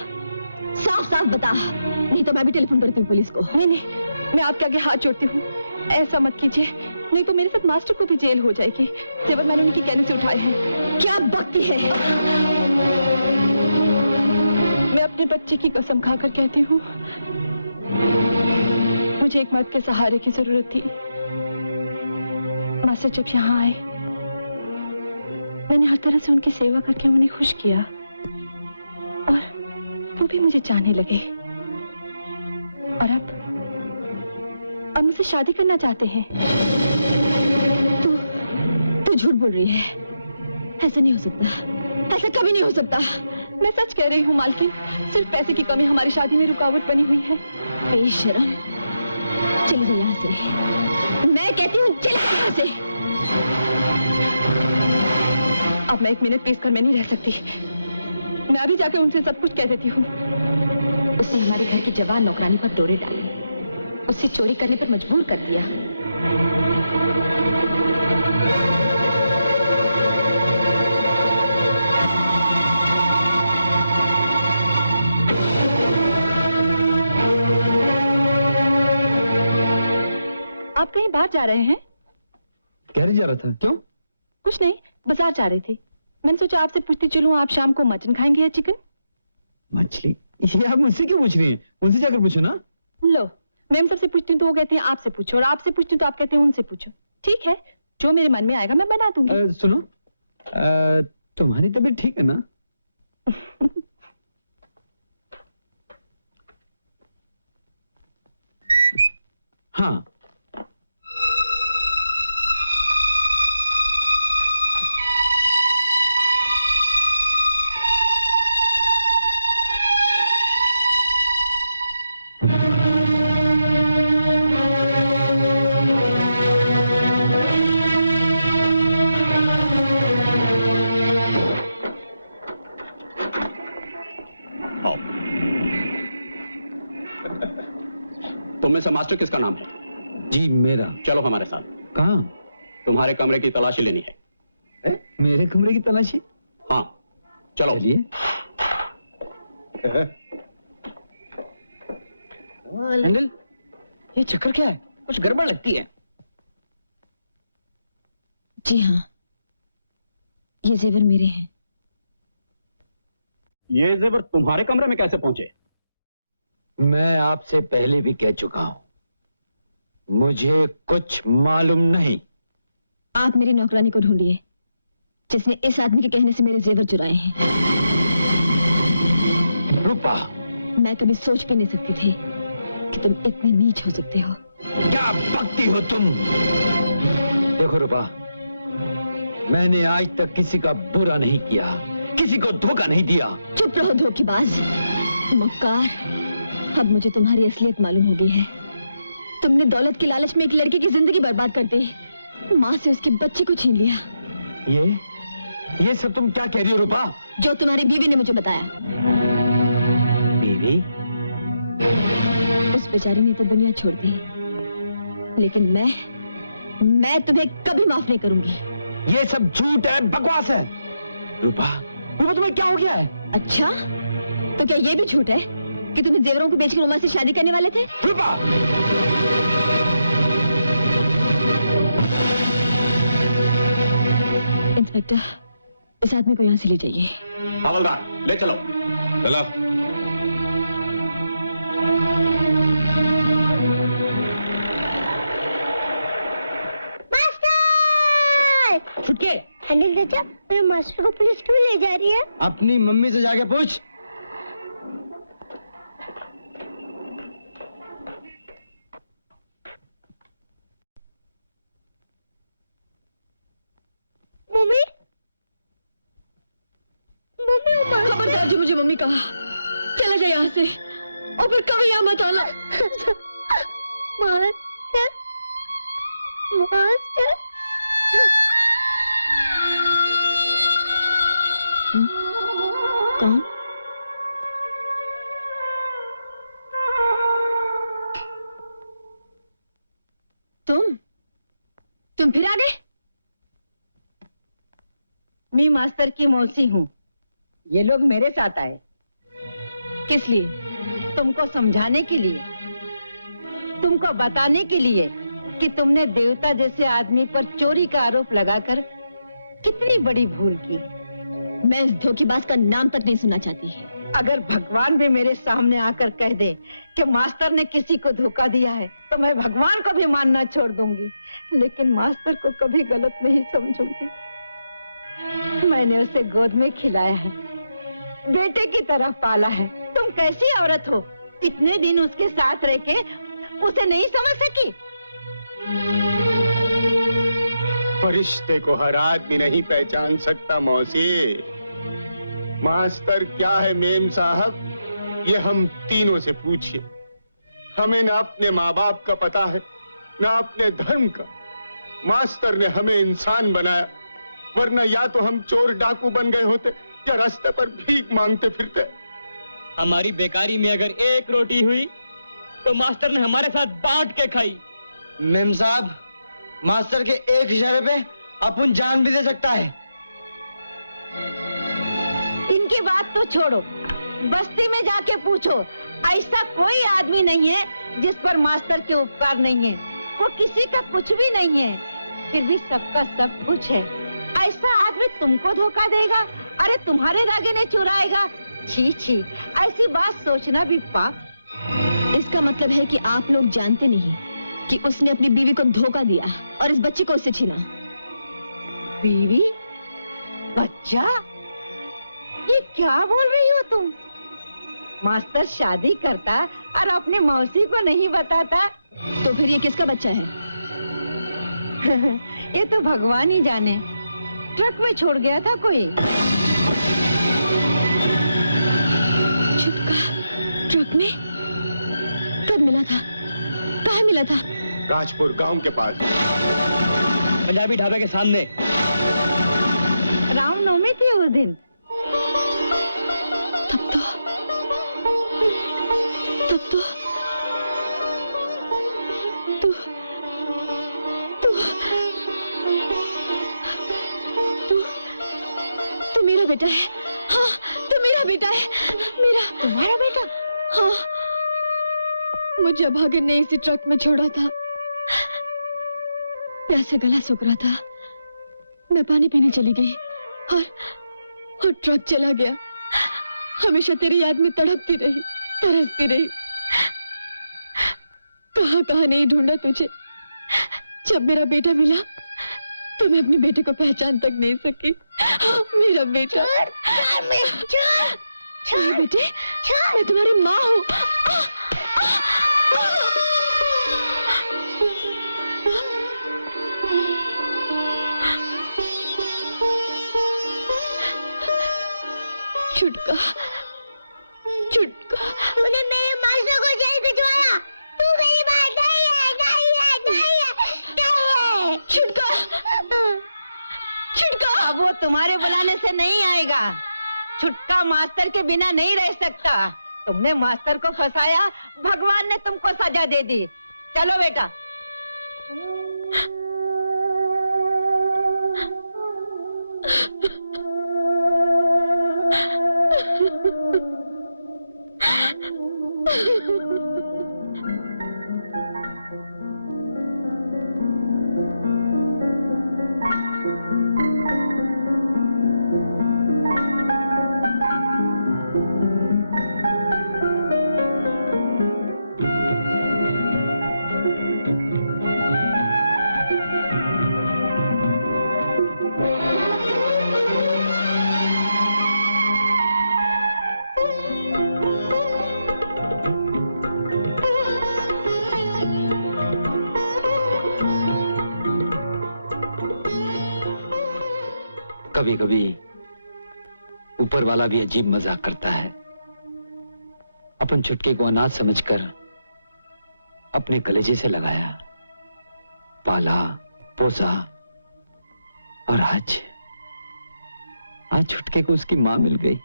साफ साफ बता, नहीं तो मैं भी टेलीफोन करती हूँ पुलिस को। नहीं, मैं आपके आगे हाथ जोड़ती हूँ, ऐसा मत कीजिए, नहीं तो मेरे साथ मास्टर को भी जेल हो जाएगी। जेवर मैंने उनकी कहने से उठाए हैं। क्या बकती है? मैं अपने बच्चे की कसम खाकर कहती हूँ, मुझे एक मर्द के सहारे की जरूरत थी। मास्टर जब यहाँ आए, मैंने हर तरह से उनकी सेवा करके उन्हें खुश किया और वो भी मुझे चाहने लगे। और अब मुझसे शादी करना चाहते हैं। तू झूठ बोल रही है। ऐसा नहीं हो सकता, ऐसा कभी नहीं हो सकता। मैं सच कह रही हूँ मालकिन, सिर्फ पैसे की कमी हमारी शादी में रुकावट बनी हुई है। बेशरम, चली जा यहाँ से। मैं कहती हूँ चला यहाँ से। अब मैं एक मिनट पीस कर मैं नहीं रह सकती। मैं भी जाकर उनसे सब कुछ कह देती हूँ। उसने हमारे घर की जवान नौकरानी पर डोरे डाले, उससे चोरी करने पर मजबूर कर दिया। आप कहीं बाहर जा रहे हैं? गैरेज जा रहा था, क्यों? कुछ नहीं, बाजार जा रहे थे। मैंने सोचा आपसे पूछती चलूं, आप शाम को मटन खाएंगे या चिकन? मछली? ये आप मुझसे क्यों पूछ रही हैं? उनसे जाकर पूछो ना। लो, मैं सबसे पूछती हूँ तो वो कहते हैं आपसे पूछो, और आपसे पूछती हूँ तो आप कहते हैं उनसे पूछो। ठीक है, जो मेरे मन में आएगा मैं बना दूंगी। सुनो, तुम्हारी तबीयत ठीक है ना? हाँ। तुम्हें से मास्टर किसका नाम है? जी मेरा। चलो हमारे साथ। कहाँ? तुम्हारे कमरे की तलाशी लेनी है। मेरे कमरे की तलाशी? हाँ चलो। अंकल, ये चक्कर क्या है? कुछ गड़बड़ लगती है। जी हाँ, ये जेवर मेरे हैं। ये जेवर तुम्हारे कमरे में कैसे पहुंचे? मैं आपसे पहले भी कह चुका हूं, मुझे कुछ मालूम नहीं। आप मेरी नौकरानी को ढूंढिए जिसने इस आदमी के कहने से मेरे जेवर चुराए हैं। रूपा, मैं कभी सोच भी नहीं सकती थी कि तुम इतने नीच हो सकते हो। क्या बकती हो तुम? देखो रूपा, मैंने आज तक किसी का बुरा नहीं किया, किसी को धोखा नहीं दिया। चुप रहो धोखेबाज, मक्कार। अब मुझे तुम्हारी असलियत मालूम हो गई है। तुमने दौलत की लालच में एक लड़की की जिंदगी बर्बाद कर दी, माँ से उसके बच्चे को छीन लिया। ये सब तुम क्या कह रही हो रूपा? जो तुम्हारी बीवी ने मुझे बताया। बीवी? उस बेचारी ने तो दुनिया छोड़ दी, लेकिन मैं तुम्हें कभी माफ नहीं करूंगी। ये सब झूठ है, बकवास है। रूपा, तुम्हें क्या हो गया है? अच्छा, तो क्या ये भी झूठ है कि तुम जेवरों को बेचकर उमा से शादी करने वाले थे? रूपा! इंस्पेक्टर, इस आदमी को यहाँ से ले जाइए। हवलदार, ले चलो। चलो। मास्टर! छुटके! अंकल चाचा, मेरे मास्टर को पुलिस क्यों ले जा रही है? अपनी मम्मी से जाके पूछ। मम्मी? मम्मी, मुझे मम्मी कहा चले जाए यहाँ से, और फिर कभी यहाँ मत आना। Master, master. कौन? तुम फिर आ गए? मैं मास्टर की मौसी हूँ। ये लोग मेरे साथ आए। किस लिए? तुमको समझाने के लिए, तुमको बताने के लिए कि तुमने देवता जैसे आदमी पर चोरी का आरोप लगाकर कितनी बड़ी भूल की। मैं इस धोखेबाज का नाम तक नहीं सुनना चाहती। अगर भगवान भी मेरे सामने आकर कह दे कि मास्टर ने किसी को धोखा दिया है, तो मैं भगवान को भी मानना छोड़ दूंगी, लेकिन मास्टर को कभी गलत नहीं समझूंगी। मैंने उसे गोद में खिलाया है, बेटे की तरह पाला है। तुम कैसी औरत हो, इतने दिन उसके साथ रह के उसे नहीं समझ सकी? रिश्ते को हर आदमी नहीं पहचान सकता मौसी। मास्टर क्या है मेम साहब, ये हम तीनों से पूछिए। हमें ना अपने माँ बाप का पता है, ना अपने धर्म का। मास्टर ने हमें इंसान बनाया, वरना या तो हम चोर डाकू बन गए होते या रास्ते पर भीख मांगते फिरते। हमारी बेकारी में अगर एक रोटी हुई तो मास्टर ने हमारे साथ बांट के खाई। मेम साहब, मास्टर के एक इशारे पे अपन जान भी दे सकता है। इनकी बात तो छोड़ो, बस्ती में जाके पूछो, ऐसा कोई आदमी नहीं है जिस पर मास्टर के उपकार नहीं है। वो किसी का कुछ भी नहीं है। फिर भी सबका सब कुछ है। ऐसा आदमी तुमको धोखा देगा? अरे तुम्हारे राजा ने चुराएगा? छी छी, ऐसी बात सोचना भी पाप। इसका मतलब है कि आप लोग जानते नहीं कि उसने अपनी बीवी को धोखा दिया और इस बच्चे को उससे छीना। बीवी? बच्चा? ये क्या बोल रही हो तुम? मास्टर शादी करता और अपने मौसी को नहीं बताता? तो फिर ये किसका बच्चा है? ये तो भगवान ही जाने। ट्रक में छोड़ गया था कोई। छुटका ट्रक में? कब मिला था? कहाँ मिला था? राजपुर गांव के पास, पंजाबी ढाबे के सामने। रामनवमी थी उस दिन। तब तो मेरा बेटा है। हाँ, तो मेरा बेटा है। मेरा तुम्हारा बेटा? हाँ, मुझे भागन ने इसी ट्रक में छोड़ा था। प्यासे गला सूख रहा था, मैं पानी पीने चली गई और ट्रक चला गया। हमेशा तेरी याद में तड़पती रही, तरसती रही। कहाँ नहीं ढूंढा तुझे। जब मेरा बेटा मिला तो मैं अपने बेटे को पहचान तक नहीं सकी। मेरा बेटा। बेटे, मैं तुम्हारी माँ हूँ। छुटका, छुटका। मुझे मेरे मास्टर को जेल भिजवाया। तू मेरी बात नहीं है। छुटका, छुटका। अब वो तुम्हारे बुलाने से नहीं आएगा। छुटका मास्टर के बिना नहीं रह सकता। तुमने मास्टर को फंसाया, भगवान ने तुमको सजा दे दी। चलो बेटा। कभी कभी ऊपर वाला भी अजीब मजाक करता है। अपन छुटके को अनाथ समझकर अपने कलेजे से लगाया, पाला, पोसा और आज छुटके को उसकी मां मिल गई।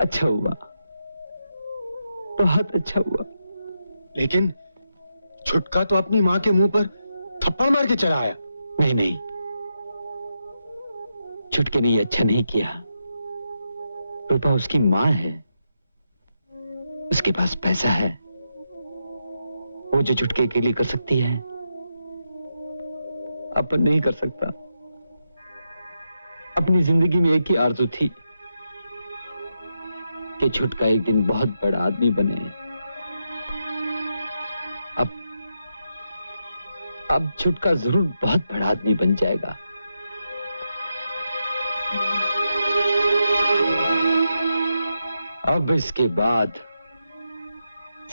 अच्छा हुआ, बहुत अच्छा हुआ। लेकिन छुटका तो अपनी मां के मुंह पर थप्पड़ मार के चला आया। नहीं, छुटके ने ये अच्छा नहीं किया। रूपा उसकी मां है, उसके पास पैसा है। वो जो छुटके के लिए कर सकती है, अपन नहीं कर सकता। अपनी जिंदगी में एक ही आरज़ू थी कि छुटका एक दिन बहुत बड़ा आदमी बने। अब छुटका जरूर बहुत बड़ा आदमी बन जाएगा। अब इसके बाद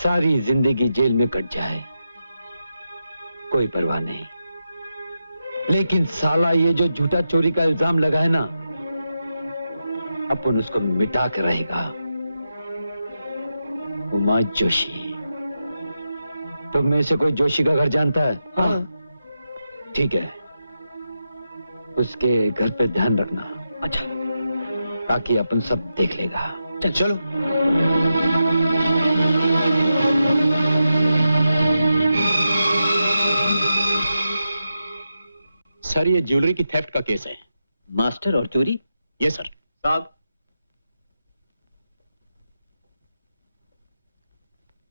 सारी जिंदगी जेल में कट जाए, कोई परवाह नहीं। लेकिन साला ये जो झूठा चोरी का इल्जाम लगाए ना, अपन उसको मिटा के रहेगा। उमा जोशी, तुम में से कोई जोशी का घर जानता है? हाँ। ठीक है, उसके घर पे ध्यान रखना। अच्छा। ताकि अपन सब देख लेगा। चलो। सर, ये ज्वेलरी की थेफ्ट का केस है। मास्टर और चोरी? Yes sir. साहब,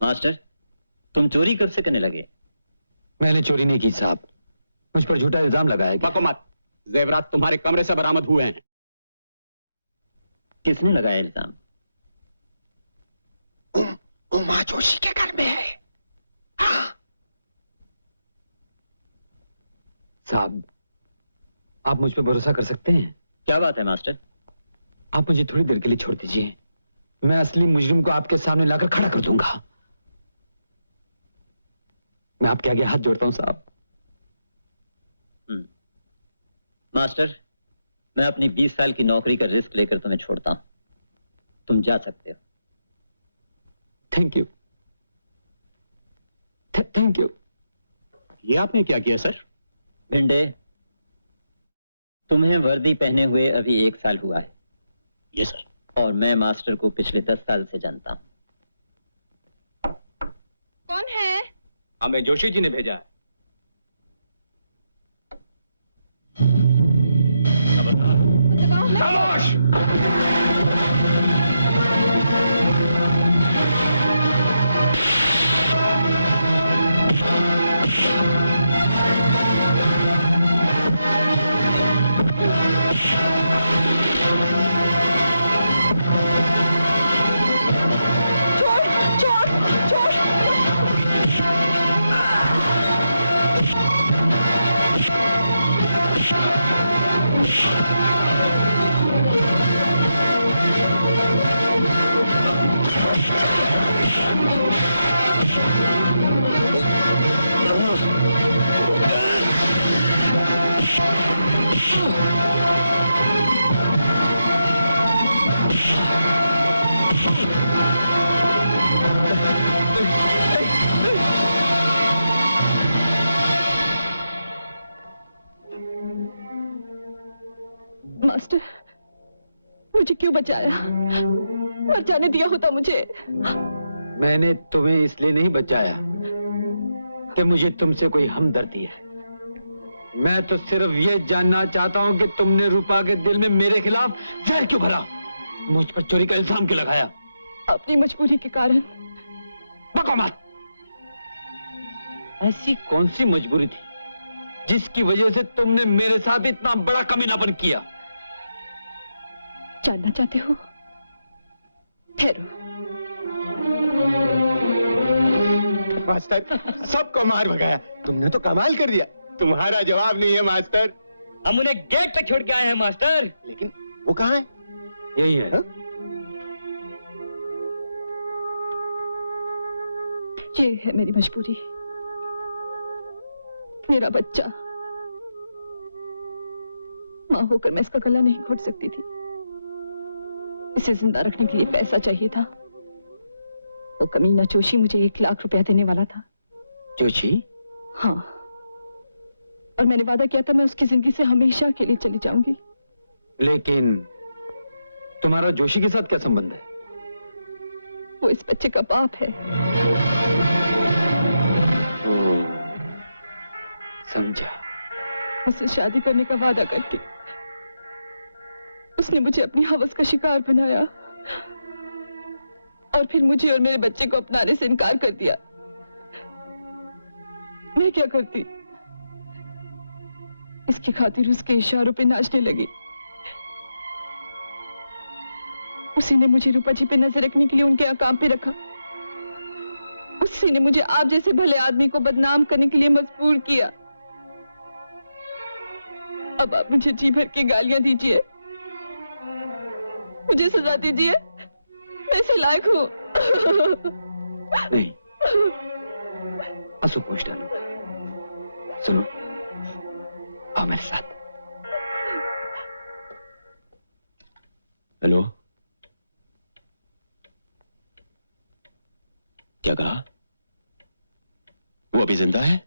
मास्टर, तुम चोरी कब से करने लगे? मैंने चोरी नहीं की साहब, मुझ पर झूठा इल्जाम लगाया गया। बको मत, जेवरात तुम्हारे कमरे से बरामद हुए हैं। किसने लगाया इल्जाम? उमा जोशी के घर में है। साहब, आप मुझ पर भरोसा कर सकते हैं? क्या बात है मास्टर? आप मुझे थोड़ी देर के लिए छोड़ दीजिए, मैं असली मुजरिम को आपके सामने लाकर खड़ा कर दूंगा। मैं आपके आगे हाथ जोड़ता हूं साहब। मास्टर, मैं अपनी 20 साल की नौकरी का रिस्क लेकर तुम्हें छोड़ता हूं, तुम जा सकते हो। Thank you, thank you. ये आपने क्या किया सर? भिंडे, तुम्हें वर्दी पहने हुए अभी 1 साल हुआ है। ये सर। और मैं मास्टर को पिछले 10 साल से जानता हूं। कौन है? हमें जोशी जी ने भेजा है। खामोश! मास्टर, मुझे क्यों बचाया? मर जाने दिया होता मुझे। मैंने तुम्हें इसलिए नहीं बचाया कि मुझे तुमसे कोई हमदर्दी है। मैं तो सिर्फ ये जानना चाहता हूं कि तुमने रूपा के दिल में मेरे खिलाफ जहर क्यों भरा, मुझ पर चोरी का इल्जाम क्यों लगाया? अपनी मजबूरी के कारण। बको मत। ऐसी कौन सी मजबूरी थी जिसकी वजह से तुमने मेरे साथ इतना बड़ा कमीनापन किया? जानना चाहते हो? ठहरो। मास्टर, सबको मार भगाया। तुमने तो कमाल कर दिया। तुम्हारा जवाब नहीं है मास्टर। हम उन्हें गेट तक छोड़ के आए हैं मास्टर। लेकिन वो कहाँ है? यही है। ये है मेरी मजबूरी। मेरा बच्चा, मां होकर मैं इसका गला नहीं घोट सकती थी। इसे जिंदा रखने के लिए पैसा चाहिए था। वो कमीना जोशी मुझे 1 लाख रुपया देने वाला था। जोशी? हाँ, और मैंने वादा किया था मैं उसकी जिंदगी से हमेशा के लिए चली जाऊंगी। लेकिन तुम्हारा जोशी के साथ क्या संबंध है? वो इस बच्चे का बाप है। समझा। उससे शादी करने का वादा करके उसने मुझे अपनी हवस का शिकार बनाया और फिर मुझे और मेरे बच्चे को अपनाने से इनकार कर दिया। मैं क्या करती? इसकी खातिर उसके इशारों पे नाचने लगी। उसी ने मुझे रूपा जी पे नजर रखने के लिए उनके अकाम पे रखा। उसी ने मुझे आप जैसे भले आदमी को बदनाम करने के लिए मजबूर किया। अब आप मुझे जी भर के गालियां दीजिए, मुझे सजा दीजिए। मैं इसे लायक हूं। नहीं, आंसू पोंछ डालो। सुनो, आओ मेरे साथ। हेलो, क्या कहा? वो अभी जिंदा है?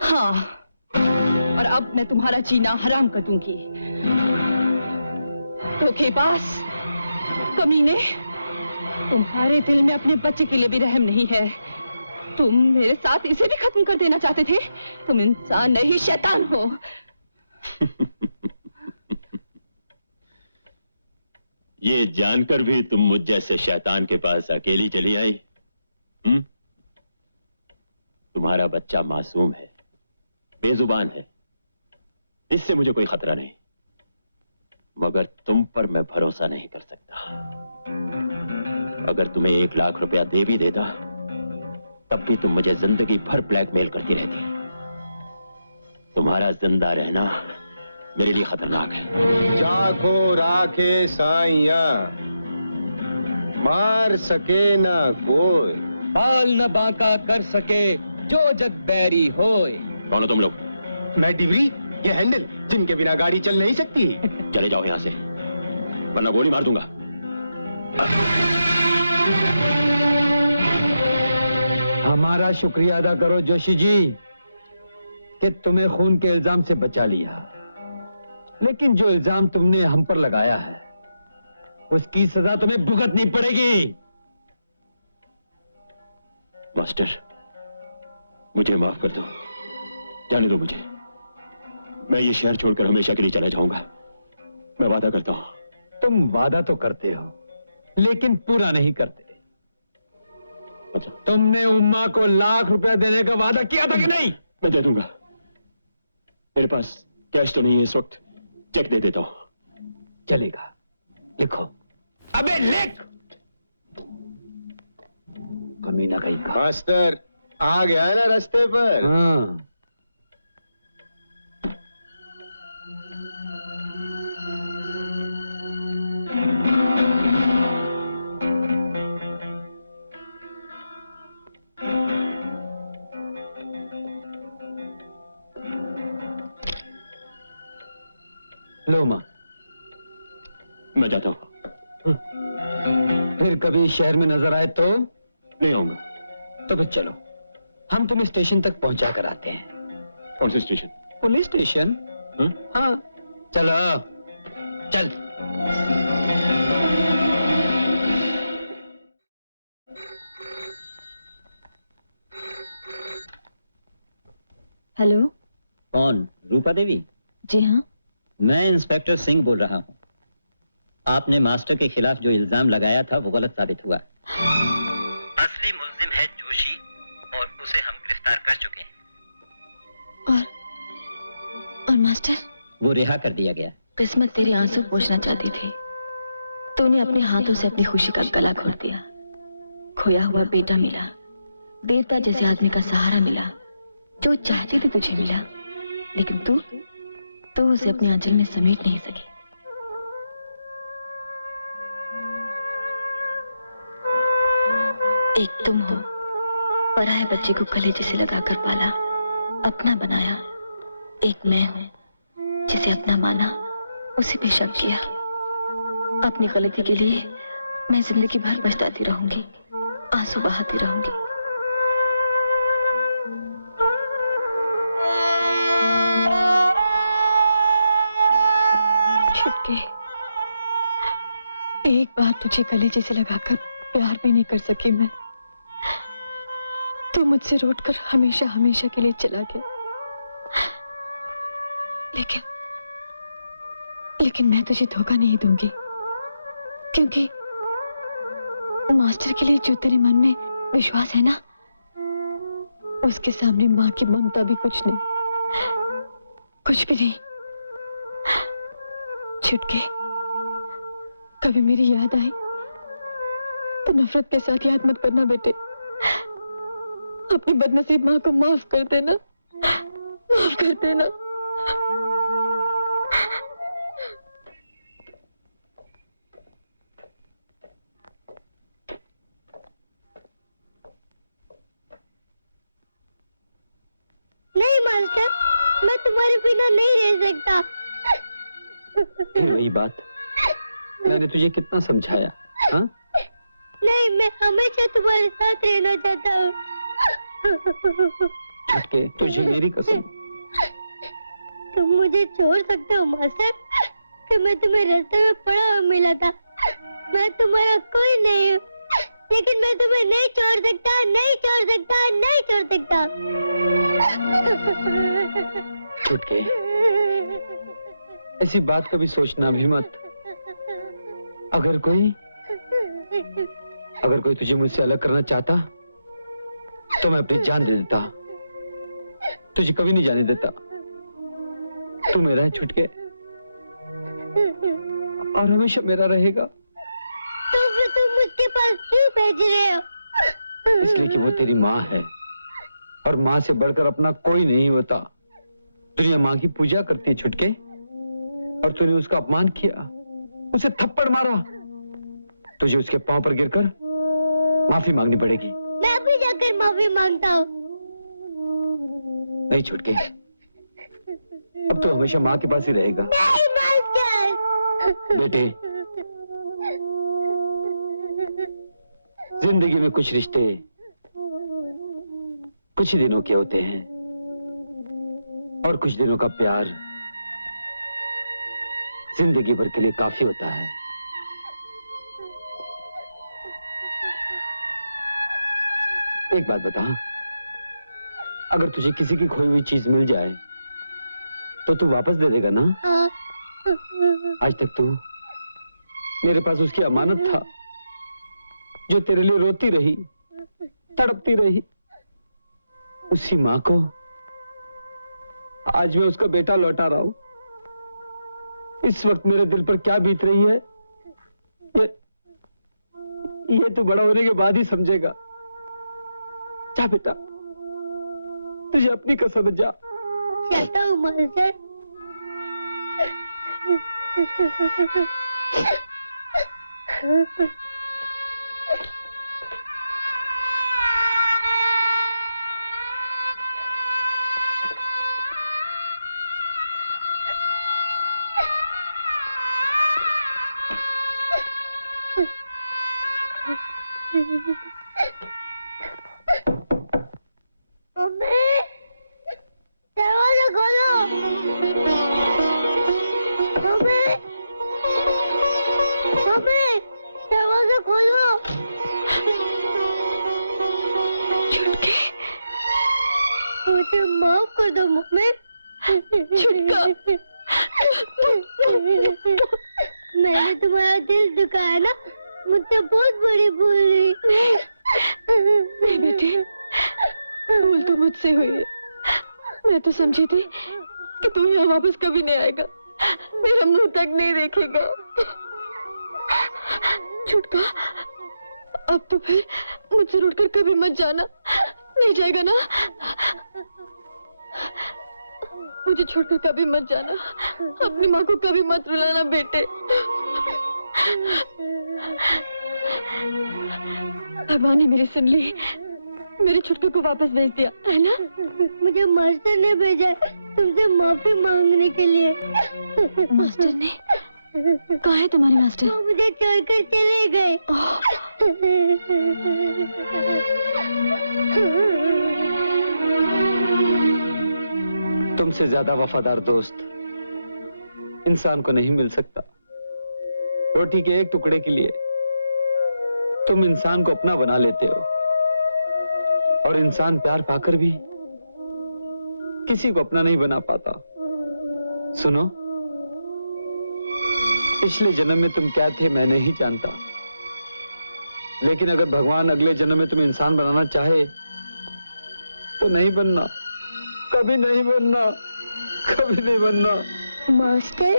हाँ, और अब मैं तुम्हारा जीना हराम कर दूंगी। धोखेबाज, कमीने, तुम्हारे दिल में अपने बच्चे के लिए भी रहम नहीं है। तुम मेरे साथ इसे भी खत्म कर देना चाहते थे। तुम इंसान नहीं, शैतान हो। ये जानकर भी तुम मुझ जैसे शैतान के पास अकेली चली आई? तुम्हारे तुम्हारा बच्चा मासूम है, बेजुबान है, इससे मुझे कोई खतरा नहीं, मगर तुम पर मैं भरोसा नहीं कर सकता। अगर तुम्हें 1 लाख रुपया दे भी देता तब भी तुम मुझे जिंदगी भर ब्लैकमेल करती रहती। तुम्हारा जिंदा रहना मेरे लिए खतरनाक है। चाको राखे साइया, मार सके ना कोई, बाल न बांका कर सके जो जग बैरी होए। कौन हो तुम लोग? मैं डिवरी, ये हैंडल, जिनके बिना गाड़ी चल नहीं सकती। चले जाओ यहां से, वरना गोली मार दूंगा। हमारा शुक्रिया अदा करो जोशी जी कि तुम्हें खून के इल्जाम से बचा लिया, लेकिन जो इल्जाम तुमने हम पर लगाया है उसकी सजा तुम्हें भुगतनी पड़ेगी। मास्टर, मुझे माफ कर दो, जाने दो मुझे। मैं ये शहर छोड़कर हमेशा के लिए चला जाऊंगा, मैं वादा करता हूं। तुम वादा तो करते हो लेकिन पूरा नहीं करते। अच्छा, तुमने उम्मा को 1 लाख रुपया देने का वादा किया था कि नहीं? मैं दे दूंगा, मेरे पास कैश तो नहीं है इस वक्त, चेक दे देता हूं। चलेगा, लिखो। अबे लिख। कमीना कहीं का। मास्टर आ गया है ना रास्ते पर। हाँ। लो मां, मैं जाता हूं। फिर कभी शहर में नजर आए तो? नहीं आऊंगा। तो फिर चलो, हम तुम्हें स्टेशन तक पहुंचा कर आते हैं। कौन से स्टेशन? Police station. हाँ, चलो चल। हेलो, कौन? रूपा देवी? जी हाँ। मैं इंस्पेक्टर सिंह बोल रहा हूँ। आपने मास्टर के खिलाफ जो इल्जाम लगाया था वो गलत साबित हुआ। असली मुल्जिम है जोशी और उसे हम गिरफ्तार कर चुके हैं। और मास्टर? वो रिहा कर दिया गया। किस्मत तेरे आंसू पोंछना चाहती थी, तूने अपने हाथों से अपनी खुशी का गला घोट दिया। खोया हुआ बेटा मिला, देवता जैसे आदमी का सहारा मिला, जो चाहती थी तुझे मिला, लेकिन तू उसे अपने आंचल में समेट नहीं सकी। एक तुम हो, पराये बच्चे को कलेजे से लगाकर पाला, अपना बनाया। एक मैं हूं, जिसे अपना माना, उसे भी शक किया। अपनी गलती के लिए मैं जिंदगी भर पछताती रहूंगी, आंसू बहाती रहूंगी। छुटके, एक बार तुझे कलेजे से लगाकर प्यार भी नहीं कर सकी मैं। तू मुझसे रूठकर हमेशा हमेशा के लिए चला गया। लेकिन मैं तुझे धोखा नहीं दूंगी, क्योंकि मास्टर के लिए जो तेरे मन में विश्वास है ना, उसके सामने माँ की ममता भी कुछ नहीं, कुछ भी नहीं। छुटके, कभी मेरी याद आई तो नफरत के साथ याद मत करना बेटे। अपनी बदनसीब माँ को माफ कर देना, माफ कर देना। नहीं मास्टर, मैं तुम्हारे बिना नहीं रह सकता। फिर वही बात, मैंने तुझे कितना समझाया। हाँ? नहीं, मैं हमेशा तुम्हारे साथ रहना चाहता हूँ। छुटके, तुझे मेरी कसम। तुम मुझे छोड़ सकते हो मास्टर, कि मैं तुम्हें रास्ते में पड़ा हुआ मिला था। मैं तुम्हारा कोई नहीं हूँ, लेकिन मैं तुम्हें नहीं छोड़ सकता, नहीं छोड़ सकता, नहीं छोड़ सकता। छुटके, ऐसी बात कभी सोचना भी मत। अगर कोई तुझे मुझसे अलग करना चाहता तो मैं अपनी जान दे देता, तुझे कभी नहीं जाने देता। तू मेरा है छुटके, और हमेशा मेरा रहेगा। तो फिर तुम मुझके पास क्यों भेज रहे हो? इसलिए कि वो तेरी माँ है, और माँ से बढ़कर अपना कोई नहीं होता। दुनिया माँ की पूजा करती है छुटके, और तूने उसका अपमान किया, उसे थप्पड़ मारा। तुझे उसके पांव पर गिरकर माफी मांगनी पड़ेगी। मैं भी जाकर माफी मांगता हूँ। नहीं छुटके, अब तो हमेशा माँ के पास ही रहेगा। नहीं मास्टर। बेटे, जिंदगी में कुछ रिश्ते कुछ ही दिनों के होते हैं, और कुछ दिनों का प्यार जिंदगी भर के लिए काफी होता है। एक बात बता, अगर तुझे किसी की खोई हुई चीज मिल जाए तो तू वापस दे देगा ना? आज तक तू मेरे पास उसकी अमानत था, जो तेरे लिए रोती रही, तड़पती रही। उसी माँ को आज मैं उसका बेटा लौटा रहा हूं। इस वक्त मेरे दिल पर क्या बीत रही है, ये तू बड़ा होने के बाद ही समझेगा। जा बेटा, तुझे अपनी कसम जा। जाता हूँ मास्टर। मम्मी, दरवाजा खोलो। मम्मी, मम्मी, दरवाजा खोलो। मुझे माफ कर दो मम्मी। मैंने तुम्हारा दिल दुखाया ना, मुझसे बहुत बड़ी भूल हुई। नहीं बेटे, भूल तो मुझसे हुई है। मैं तो समझी थी कि तू यहाँ वापस कभी नहीं आएगा, मेरा मुंह तक नहीं देखेगा। छुटका, अब तो फिर मुझसे रूठकर कभी मत जाना, नहीं जाएगा ना? मुझे छोड़कर कभी मत जाना, अपनी माँ को कभी मत रुलाना बेटे। भगवान ने मेरी सुन ली, मेरे छुटके को वापस भेज दिया है ना? मुझे मास्टर ने भेजा तुमसे माफी मांगने के लिए। मास्टर ने? कहाँ है तुम्हारे मास्टर? वो मुझे छोड़कर चले गए। तुमसे ज्यादा वफादार दोस्त इंसान को नहीं मिल सकता। रोटी के एक टुकड़े के लिए तुम इंसान को अपना बना लेते हो, और इंसान प्यार पाकर भी किसी को अपना नहीं बना पाता। सुनो, पिछले जन्म में तुम क्या थे मैं नहीं जानता, लेकिन अगर भगवान अगले जन्म में तुम्हें इंसान बनाना चाहे तो नहीं बनना, कभी नहीं बनना, कभी नहीं बनना। मास्टर,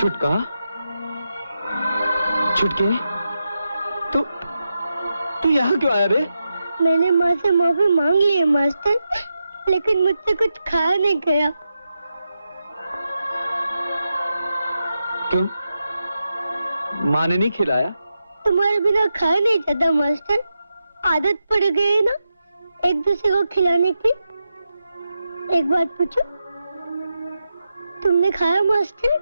छुटका, छुटके, तू यहाँ क्यों आया रे? मैंने माँ से माफी मांग ली है मास्टर, लेकिन मुझसे कुछ खाया नहीं गया। क्यों? माँ ने नहीं खिलाया? तुम्हारे बिना खाया नहीं जाता मास्टर, आदत पड़ गई है ना एक दूसरे को खिलाने की। एक बात पूछो, तुमने खाया मास्टर?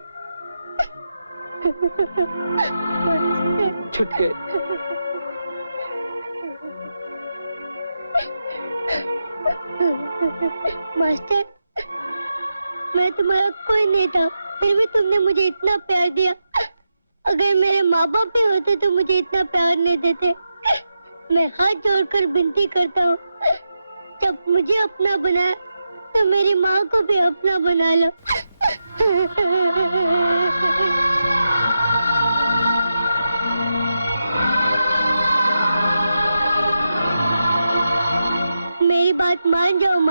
छुटके, मास्टर, मैं तुम्हारा कोई नहीं था, फिर भी तुमने मुझे इतना प्यार दिया। अगर मेरे माँ बाप भी होते तो मुझे इतना प्यार नहीं देते। मैं हाथ जोड़कर विनती करता हूँ, जब मुझे अपना बनाया तो मेरी माँ को भी अपना बना लो।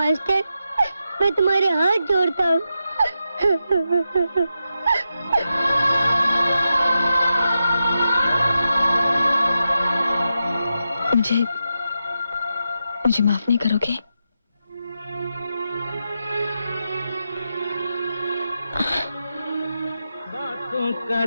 मास्टर, मैं तुम्हारे हाथ जोड़ता हूँ। मुझे माफ नहीं करोगे?